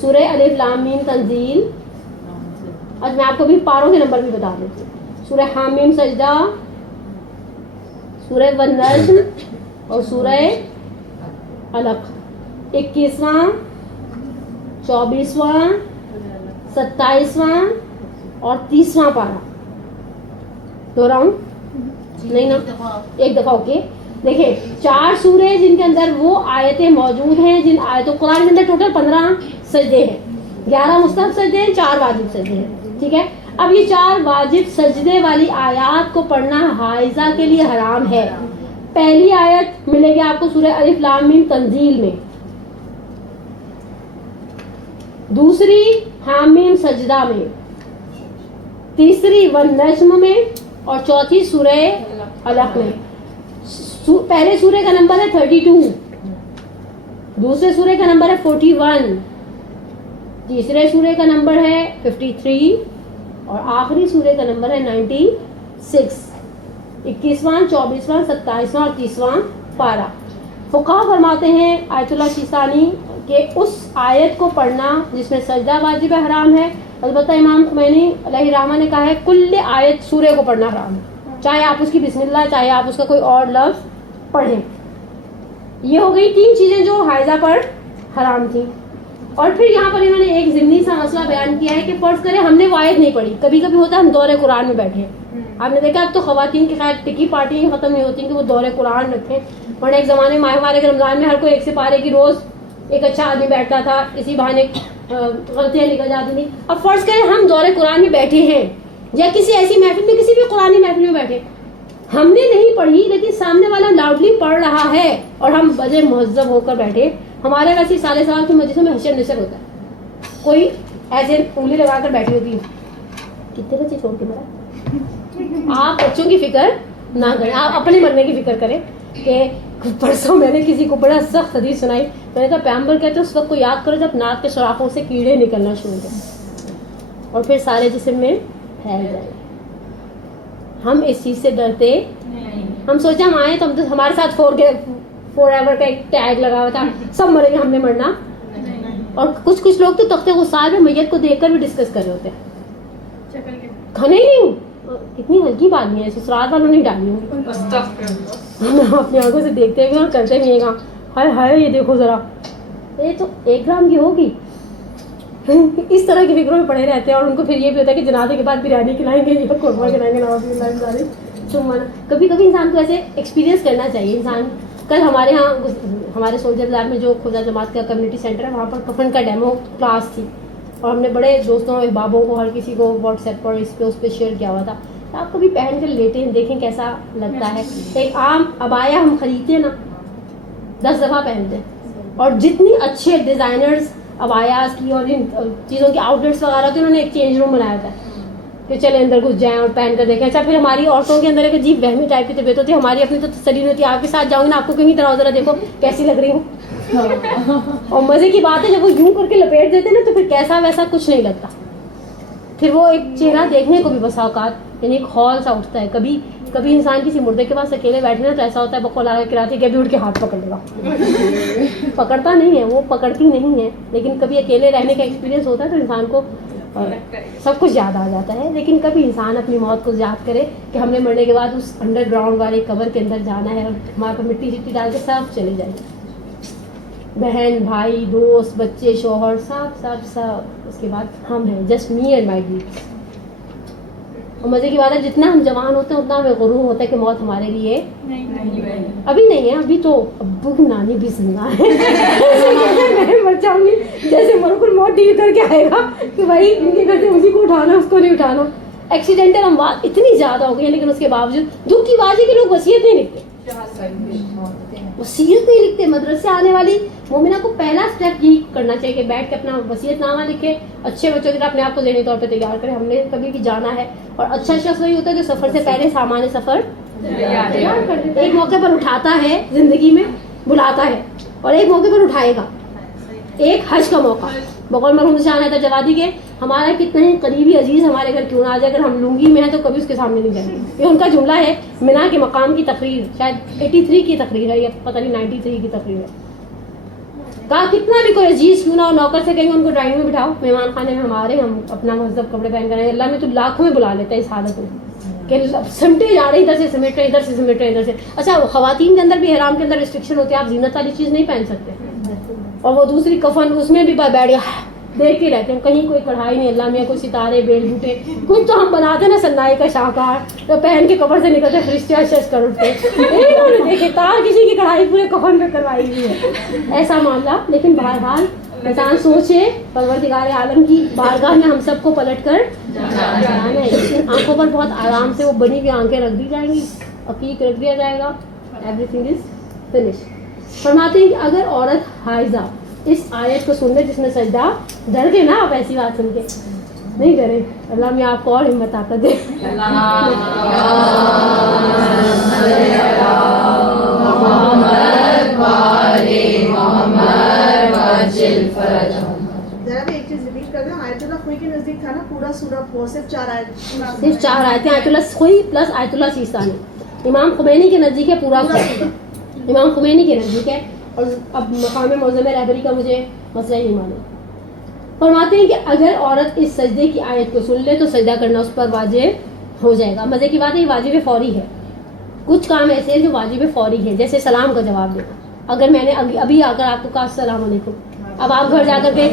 سورہ الف لام میم تنزیل. آج میں آپ کو بھی پاروں کے نمبر بھی بتا دیتی ہوں. سورہ حامیم سجدہ، سورہ والنجم اور سورہ علق. 21واں، 24واں، 27واں اور 30واں پارہ. دوہراؤں؟ نہیں نا، ایک دفعہ اوکے. دیکھیں 4 سورے جن کے اندر وہ آیتیں موجود ہیں جن آیتوں، قرآن کے اندر ٹوٹل 15 سجدے ہیں، 11 مستحب سجدے ہیں، 4 واجب سجدے ہیں. ٹھیک ہے. اب یہ 4 واجب سجدے والی آیات کو پڑھنا حائضہ کے لیے حرام ہے. پہلی آیت ملے گی آپ کو سورہ الف لام میم تنزیل میں، دوسری حامیم سجدہ میں، تیسری والنجم میں اور چوتھی سورہ علق میں. پہلے سورے کا نمبر ہے 32، دوسرے سورے کا نمبر ہے 41، تیسرے سورے کا نمبر ہے 53 اور آخری سورے کا نمبر ہے 96. 21واں، 24واں، 27واں اور 30واں پارہ. فقہا فرماتے ہیں آیت اللہ شیستانی کہ اس آیت کو پڑھنا جس میں سجدہ واجب حرام ہے. البتہ امام خمینی علیہ رحمہ نے کہا ہے کل آیت سورے کو پڑھنا حرام ہے، چاہے آپ اس کی بسم اللہ، چاہے آپ اس کا کوئی اور لفظ پڑھیں. یہ ہو گئی 3 چیزیں جو حائضہ پر حرام تھیں. اور پھر یہاں پر انہوں نے ایک ضمنی سا مسئلہ بیان کیا ہے کہ فرض کریں ہم نے وہ آیت نہیں پڑھی. کبھی کبھی ہوتا ہے ہم دورے قرآن میں بیٹھے ہیں. آپ نے دیکھا اب تو خواتین کی خیر ٹکی پارٹی ختم نہیں ہوتی کہ وہ دورے قرآن رکھیں، ورنہ ایک زمانے ماہ مبارک کے رمضان میں ہر کوئی 1 سے پارے کی روز ایک اچھا آدمی بیٹھتا تھا، اسی بہانے غلطیاں نکل جاتی تھیں. اب فرض کریں ہم دورے قرآن میں بیٹھے ہیں یا کسی ایسی محفل میں، کسی بھی قرآنی محفل میں بیٹھے، ہم نے نہیں پڑھی لیکن سامنے والا لاؤڈلی پڑھ رہا ہے اور ہم بجے مہذب ہو کر بیٹھے. ہمارے ویسے سالے سال کی مجلسوں میں حشر نشر ہوتا ہے، کوئی ایسے انگلی لگا کر بیٹھی ہوتی ہے، کتنے بچے چھوڑ کے مرا. آپ بچوں کی فکر نہ کریں، آپ اپنے مرنے کی فکر کریں. کہ پرسوں میں نے کسی کو بڑا سخت حدیث سنائی، میں نے کہا پیغمبر کہتے اس وقت کو یاد کرو جب ناک کے سوراخوں سے کیڑے نکلنا شروع ہو اور پھر سارے جسم میں پھیل جائے. ہم اس چیز سے ڈرتے، ہم سوچا ہم آئے تو ہمارے ساتھ فور ایور کا ایک ٹیگ لگا ہوا تھا، سب مرے گے ہم نے مرنا. اور کچھ لوگ تو تختے غسال میں میت کو دیکھ کر بھی ڈسکس کر رہے ہوتے ہیں. کھانے ہی نہیں، اتنی ہلکی بات نہیں ہے، سسرال والوں نے ڈالی ہوں، ہم اپنی آنکھوں سے دیکھتے ہوئے اور کرتے بھی گا ہائے ہائے یہ دیکھو ذرا، یہ تو 1 گرام کی ہوگی. اس طرح کی فکروں میں پڑے رہتے ہیں. اور ان کو پھر یہ بھی ہوتا ہے کہ جنازے کے بعد بریانی کھلائیں گے یا قورمہ کھلائیں گے. کبھی کبھی انسان کو ایسے ایکسپیرینس کرنا چاہیے. انسان کل ہمارے ہاں ہمارے سولجر بازار میں جو کھوجا جماعت کا کمیونٹی سینٹر ہے وہاں پر کفن کا ڈیمو کلاس تھی اور ہم نے بڑے دوستوں احبابوں کو ہر کسی کو واٹس ایپ پر اس پہ شیئر کیا ہوا تھا. آپ کبھی پہن کر لیٹے ہیں دیکھیں کیسا لگتا ہے. ایک عام ابایا ہم خریدتے ہیں نا 10 دفعہ پہنتے ہیں، اور جتنی اچھے ڈیزائنرز ابایاز کی اور ان چیزوں کی آؤٹ لیٹس وغیرہ ہوتے ہیں، انہوں نے ایک چینج روم بنایا تھا کہ چلے اندر گھس جائیں اور پہن کر دیکھیں. اچھا پھر ہماری عورتوں کے اندر ایک عجیب وہمی ٹائپ کی طبیعت ہوتی ہے، ہماری اپنی تو تسلی نہیں ہوتی. آپ کے ساتھ جاؤں گی نا آپ کو کہیں طرح ذرا دیکھو کیسی لگ رہی ہوں. اور مزے کی بات ہے جب وہ یوں کر کے لپیٹ دیتے نا تو پھر کیسا ویسا کچھ نہیں لگتا. پھر وہ ایک چہرہ دیکھنے کو بھی بسا اوقات یعنی ایک خول سا اٹھتا ہے. کبھی انسان کسی مردے کے پاس اکیلے بیٹھے نا تو ایسا ہوتا ہے بقول آگے کراتی کہ ابھی اٹھ کے ہاتھ پکڑ لے گا. پکڑتا نہیں ہے، وہ پکڑتی نہیں ہے، لیکن کبھی اکیلے رہنے کا ایکسپیرینس ہوتا ہے تو انسان کو سب کچھ یاد آ جاتا ہے. لیکن کبھی انسان اپنی موت کو یاد کرے کہ ہم نے مرنے کے بعد اس انڈر گراؤنڈ والے قبر کے اندر جانا ہے اور ہمارے پر مٹی شٹی ڈال کے سب چلے جائیں گے. بہن بھائی دوست بچے شوہر سب اس کے بعد ہم ہیں، just me and my deeds. اور مزے کی بات ہے جتنا ہم جوان ہوتے ہیں اتنا ہمیں غرور ہوتا ہے کہ موت ہمارے لیے ابھی نہیں ہے. ابھی تو ابو کی نانی بھی زندہ ہے، میں مر جاؤں گی جیسے ملک الموت ڈیل کر کے آئے گا کہ بھائی ان کے گھر سے اسی کو اٹھانا اس کو نہیں اٹھانا. ایکسیڈنٹل اموات اتنی زیادہ ہو گئی ہیں، لیکن اس کے باوجود دکھ کی بات ہے کہ لوگ وصیت نہیں لکھتے، وصیت نہیں لکھتے. مدرسے آنے والی مومنہ کو پہلا اسٹیپ یہی کرنا چاہیے کہ بیٹھ کے اپنا وصیت نامہ لکھے، اچھے بچوں کی طرح اپنے آپ کو ذہنی طور پہ تیار کرے. ہم نے کبھی بھی جانا ہے، اور اچھا شخص وہی ہوتا ہے جو سفر سے پہلے سامان سفر تیار کر دیتا ہے. ایک موقع پر اٹھاتا ہے زندگی میں، بلاتا ہے، اور ایک موقع پر اٹھائے گا. ایک حج کا موقع بقول مرحوم شاہ حیدر جوادی کے، ہمارا کتنا ہی قریبی عزیز ہمارے گھر کیوں نہ آ جائے، اگر ہم لنگی میں ہیں تو کبھی اس کے سامنے نہیں جائیں گے. یہ ان کا جملہ ہے منا کے مقام کی تقریر، شاید 83 کی تقریر ہے یا پتہ نہیں 93 کی تقریر ہے. کہا کتنا بھی کوئی عزیز کیوں نہ ہو، نوکر سے کہیں ان کو ڈرائنگ میں بٹھاؤ، مہمان خانے میں ہمارے، ہم اپنا مہذب کپڑے پہن کر آئے. اللہ میں تو لاکھوں میں بلا لیتا ہے اس حالت میں کہ سمٹے جا رہے، ادھر سے سمیٹ رہے، ادھر سے سمیٹ رہے، ادھر سے. اچھا خواتین کے اندر بھی احرام کے اندر ریسٹرکشن ہوتی ہے، آپ زینت والی چیز نہیں پہن سکتے، اور وہ دوسری کفن اس میں بھی بیٹھ گیا دیکھتے رہتے ہیں، کہیں کوئی کڑھائی نہیں. اللہ میں کوئی ستارے بیل بوٹے کچھ تو ہم بناتے نا سنائی کا شاہکار، تو پہن کے قبر سے نکلتے فرشتے شش کر اٹھتے. انہوں نے دیکھے تار کسی کی کڑھائی پورے کفن پہ کروائی ہوئی ہے، ایسا معاملہ. لیکن بہرحال انسان سوچے پروردگار عالم کی بارگاہ میں ہم سب کو پلٹ کر جانا ہے. آنکھوں پر بہت آرام سے وہ بنی ہوئی آنکھیں رکھ دی جائیں گی، عقیق رکھ دیا جائے گا، ایوری تھنگ از فنش. فرماتے ہیں کہ اگر عورت حائضہ اس آیت کو سن لے جس میں سجدہ، ڈر کے نا آپ ایسی بات سن کے نہیں ڈرے، اللہ میں آپ کو اور ہمت طاقت دے. ذرا بھی ایک چیز ریپیٹ کر دیں، آیت اللہ خوئی کے نزدیک تھا نا پورا سورہ، وہ صرف 4 آیت، صرف 4 آیتیں آیت اللہ خوئی پلس آیت اللہ سیستانی. امام خمینی کے نزدیک ہے پورا سورہ، امام خمینی کے نزدیک ہے. اور اب مقام معظم رہبری کا مجھے مسئلہ ہی نہیں معلوم. فرماتے ہیں کہ اگر عورت اس سجدے کی آیت کو سن لے تو سجدہ کرنا اس پر واجب ہو جائے گا. مزے کی بات ہے یہ واجب فوری ہے. کچھ کام ایسے ہیں جو واجب فوری ہے، جیسے سلام کا جواب دینا. اگر میں نے ابھی آ کر آپ کو کہا السلام علیکم، اب آپ گھر جا کر کے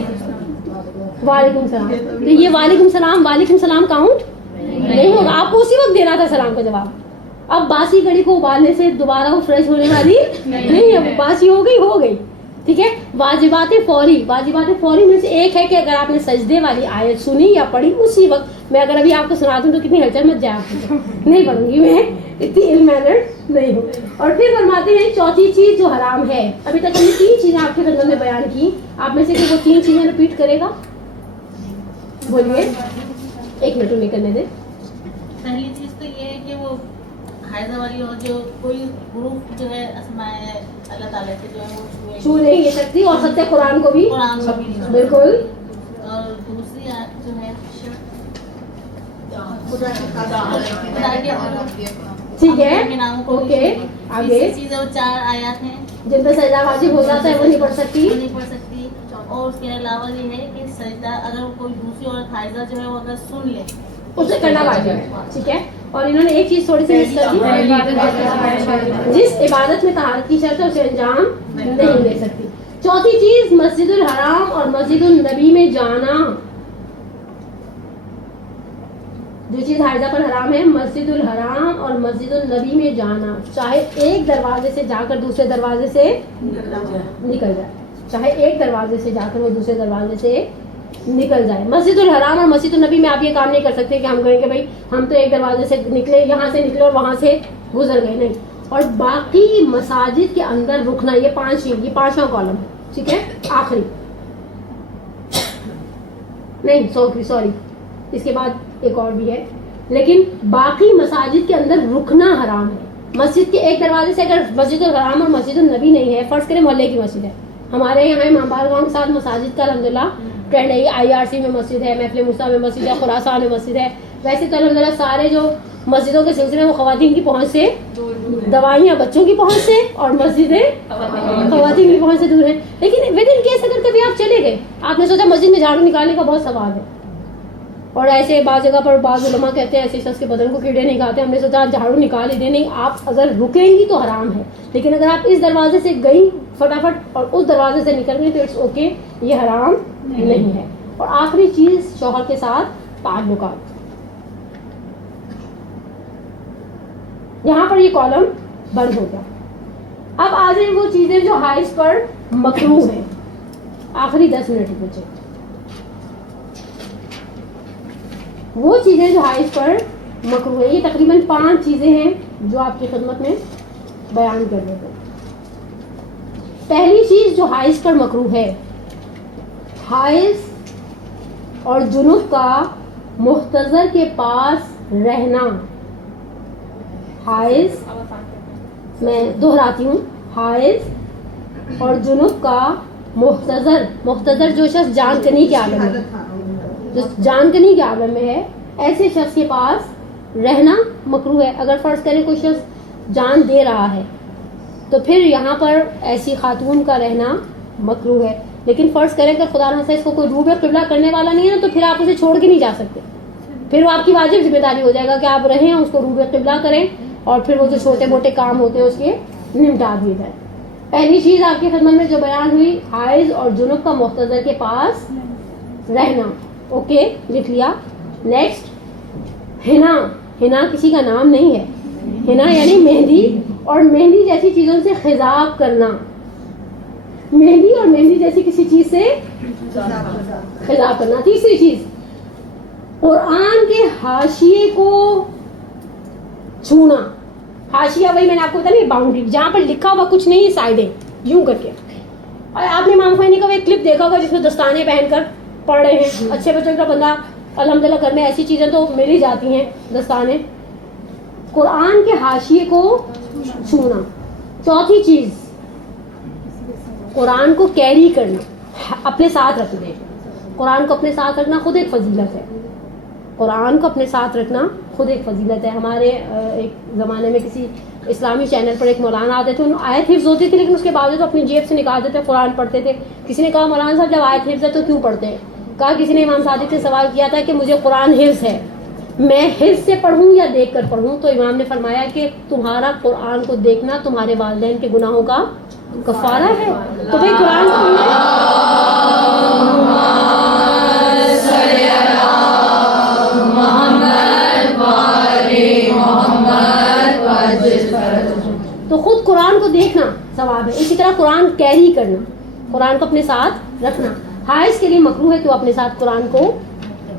وعلیکم السلام، تو یہ وعلیکم السلام کاؤنٹ نہیں ہوگا. آپ کو اسی وقت دینا تھا سلام کا جواب. اب باسی کڑی کو ابالنے سے دوبارہ وہ فریش ہونے والی نہیں ہے، وہ باسی ہو گئی. ٹھیک ہے. واجبات فوری میں سے ایک ہے کہ اگر آپ نے سجدے والی آیت سنی یا پڑھی اسی وقت، میں اگر ابھی آپ کو سنا دوں تو کتنی ہلچل مچ جائے، آپ نہیں پڑھوں گی، میں اتنی علم مینرڈ نہیں ہوں. اور پھر فرماتے ہیں چوتھی چیز جو حرام ہے، ابھی تک ہم نے 3 چیزیں آپ کے خدمت میں بیان کی، آپ میں سے کہ وہ 3 چیزیں ریپیٹ کرے گا، بولیے. 1 منٹ میں کرنے دیں. پہلی چیز تو یہ ہے کہ وہ حائضہ والی ہو جو کوئی حروف جو ہے اسماء اللہ تعالیٰ کے جو ہے وہ چھو نہیں سکتی، اور خط قرآن کو بھی بالکل. اور دوسری جو ہے ٹھیک ہے. اوکے آگے چیزیں وہ 4 آیات ہیں جن پہ سجدہ واجب ہو جاتا ہے وہ نہیں پڑھ سکتی. اور اس کے علاوہ یہ ہے کہ سجدہ اگر کوئی دوسری عورت حائضہ جو ہے وہ اگر سن لے اسے کرنا واجب ہے. ٹھیک ہے. اور انہوں نے ایک چیز تھوڑی سی مس کر دی، جس عبادت میں طہارت کی شرط ہے اسے انجام نہیں دے سکتی. چوتھی چیز مسجد الحرام اور مسجد النبی میں جانا. جو چیز حائضہ پر حرام ہے، مسجد الحرام اور مسجد النبی میں جانا، چاہے ایک دروازے سے جا کر دوسرے دروازے سے نکل جائے، چاہے ایک دروازے سے جا کر وہ دوسرے دروازے سے نکل جائے. مسجد الحرام اور مسجد النبی میں آپ یہ کام نہیں کر سکتے کہ ہم کہیں کہ بھائی ہم تو ایک دروازے سے نکلے، یہاں سے نکلے اور وہاں سے گزر گئے، نہیں. اور باقی مساجد کے اندر رکنا، یہ 5واں کالم ہے. ٹھیک ہے. آخری نہیں، سوری، اس کے بعد ایک اور بھی ہے، لیکن باقی مساجد کے اندر رکنا حرام ہے. مسجد کے ایک دروازے سے اگر مسجد الحرام اور مسجد النبی نہیں ہے، فرض کریں محلے کی مسجد ہے، ہمارے یہاں امام بارگاہ کے ساتھ مساجد کا الحمدللہ ٹرینڈ ہے. IRC میں مسجد ہے، محفل موسیٰ میں مسجد ہے، خراسان میں مسجد ہے. ویسے تو الحمدللہ سارے جو مسجدوں کے سلسلے وہ خواتین کی پہنچ سے، دوائیاں بچوں کی پہنچ سے، اور مسجدیں خواتین کی پہنچ سے دور ہیں. لیکن ود ان کیس اگر کبھی آپ چلے گئے، آپ نے سوچا مسجد میں جھاڑو نکالنے کا بہت ثواب ہے، اور ایسے بعض جگہ پر بعض علماء کہتے ہیں ایسے شخص کے بدن کو کیڑے نہیں کھاتے، ہم نے سوچا آپ جھاڑو نکال ہی دیں. نہیں، آپ اگر رکیں گی تو حرام ہے، لیکن اگر آپ اس دروازے سے گئی فٹافٹ اور اس دروازے سے نکل گئی تو اٹس اوکے، یہ حرام نہیں ہے. اور آخری چیز شوہر کے ساتھ تعلقات. یہاں پر یہ کالم بند ہو گیا. اب آ جائیں وہ چیزیں جو حائض پر مکروہ ہیں. آخری 10 منٹ بچے. وہ چیزیں جو حائض پر مکروہ ہے. یہ تقریباً 5 چیزیں ہیں جو آپ کی خدمت میں بیان کر دیتے ہیں. پہلی چیز جو حائض پر مکروہ ہے, حائض اور جنوب کا محتضر کے پاس رہنا. حائض, میں دہراتی ہوں, حائض اور جنوب کا محتضر جو شخص جان کنی کے عالم میں, جو جان کنی کے عالم میں ہے, ایسے شخص کے پاس رہنا مکروہ ہے. اگر فرض کریں کوئی شخص جان دے رہا ہے تو پھر یہاں پر ایسی خاتون کا رہنا مکروہ ہے. لیکن فرض کریں کہ خدا نخواستہ اس کو کوئی روبہ قبلہ کرنے والا نہیں ہے تو پھر آپ اسے چھوڑ کے نہیں جا سکتے. پھر وہ آپ کی واجب ذمہ داری ہو جائے گا کہ آپ رہیں, اس کو روبہ قبلہ کریں, اور پھر وہ جو چھوٹے موٹے کام ہوتے ہیں اس کے نمٹا دیے جائیں. پہلی چیز آپ کی خدمت میں جو بیان ہوئی, حائض اور جنوب کا محتضر کے پاس رہنا. اوکے, لکھ لیا. نیکسٹ, حنا. حنا کسی کا نام نہیں ہے. حنا یعنی مہندی, اور مہندی جیسی چیزوں سے خضاب کرنا. مہندی اور مہندی جیسی کسی چیز سے خضاب کرنا. تیسری چیز, قرآن کے حاشیے کو چھونا. حاشیہ وہی میں نے آپ کو بتایا, باؤنڈری جہاں پر لکھا ہوا کچھ نہیں, سائڈیں یوں کر کے. اور آپ نے امام خمینی کا ایک کلپ دیکھا ہوگا جس میں دستانے پہن کر پڑھ رہے ہیں. اچھے بچوں کا بندہ الحمدللہ گھر میں ایسی چیزیں تو مل ہی جاتی ہیں, دستانے. قرآن کے حاشیے کو چھونا. چوتھی چیز, قرآن کو کیری کرنا, اپنے ساتھ رکھنا. قرآن کو اپنے ساتھ رکھنا خود ایک فضیلت ہے. قرآن کو اپنے ساتھ رکھنا خود ایک فضیلت ہے. ہمارے ایک زمانے میں کسی اسلامی چینل پر ایک مولانا آتے تھے, ان آیت حفظ ہوتی تھی لیکن اس کے باوجود اپنی جیب سے نکالتے تھے, قرآن پڑھتے تھے. کسی نے کہا مولانا صاحب جب آیت حفظ ہے تو کیوں پڑھتے ہیں؟ کہا کسی نے امام صادق سے سوال کیا تھا کہ مجھے قرآن حفظ ہے, میں حفظ سے پڑھوں یا دیکھ کر پڑھوں؟ تو امام نے فرمایا کہ تمہارا قرآن کو دیکھنا تمہارے والدین کے گناہوں کا کفارہ ہے. تو بھائی قرآن کو تو خود قرآن کو دیکھنا ثواب ہے. اسی طرح قرآن کیری کرنا, قرآن کو اپنے ساتھ رکھنا. حائض کے لیے مکروہ ہے کہ وہ اپنے ساتھ قرآن کو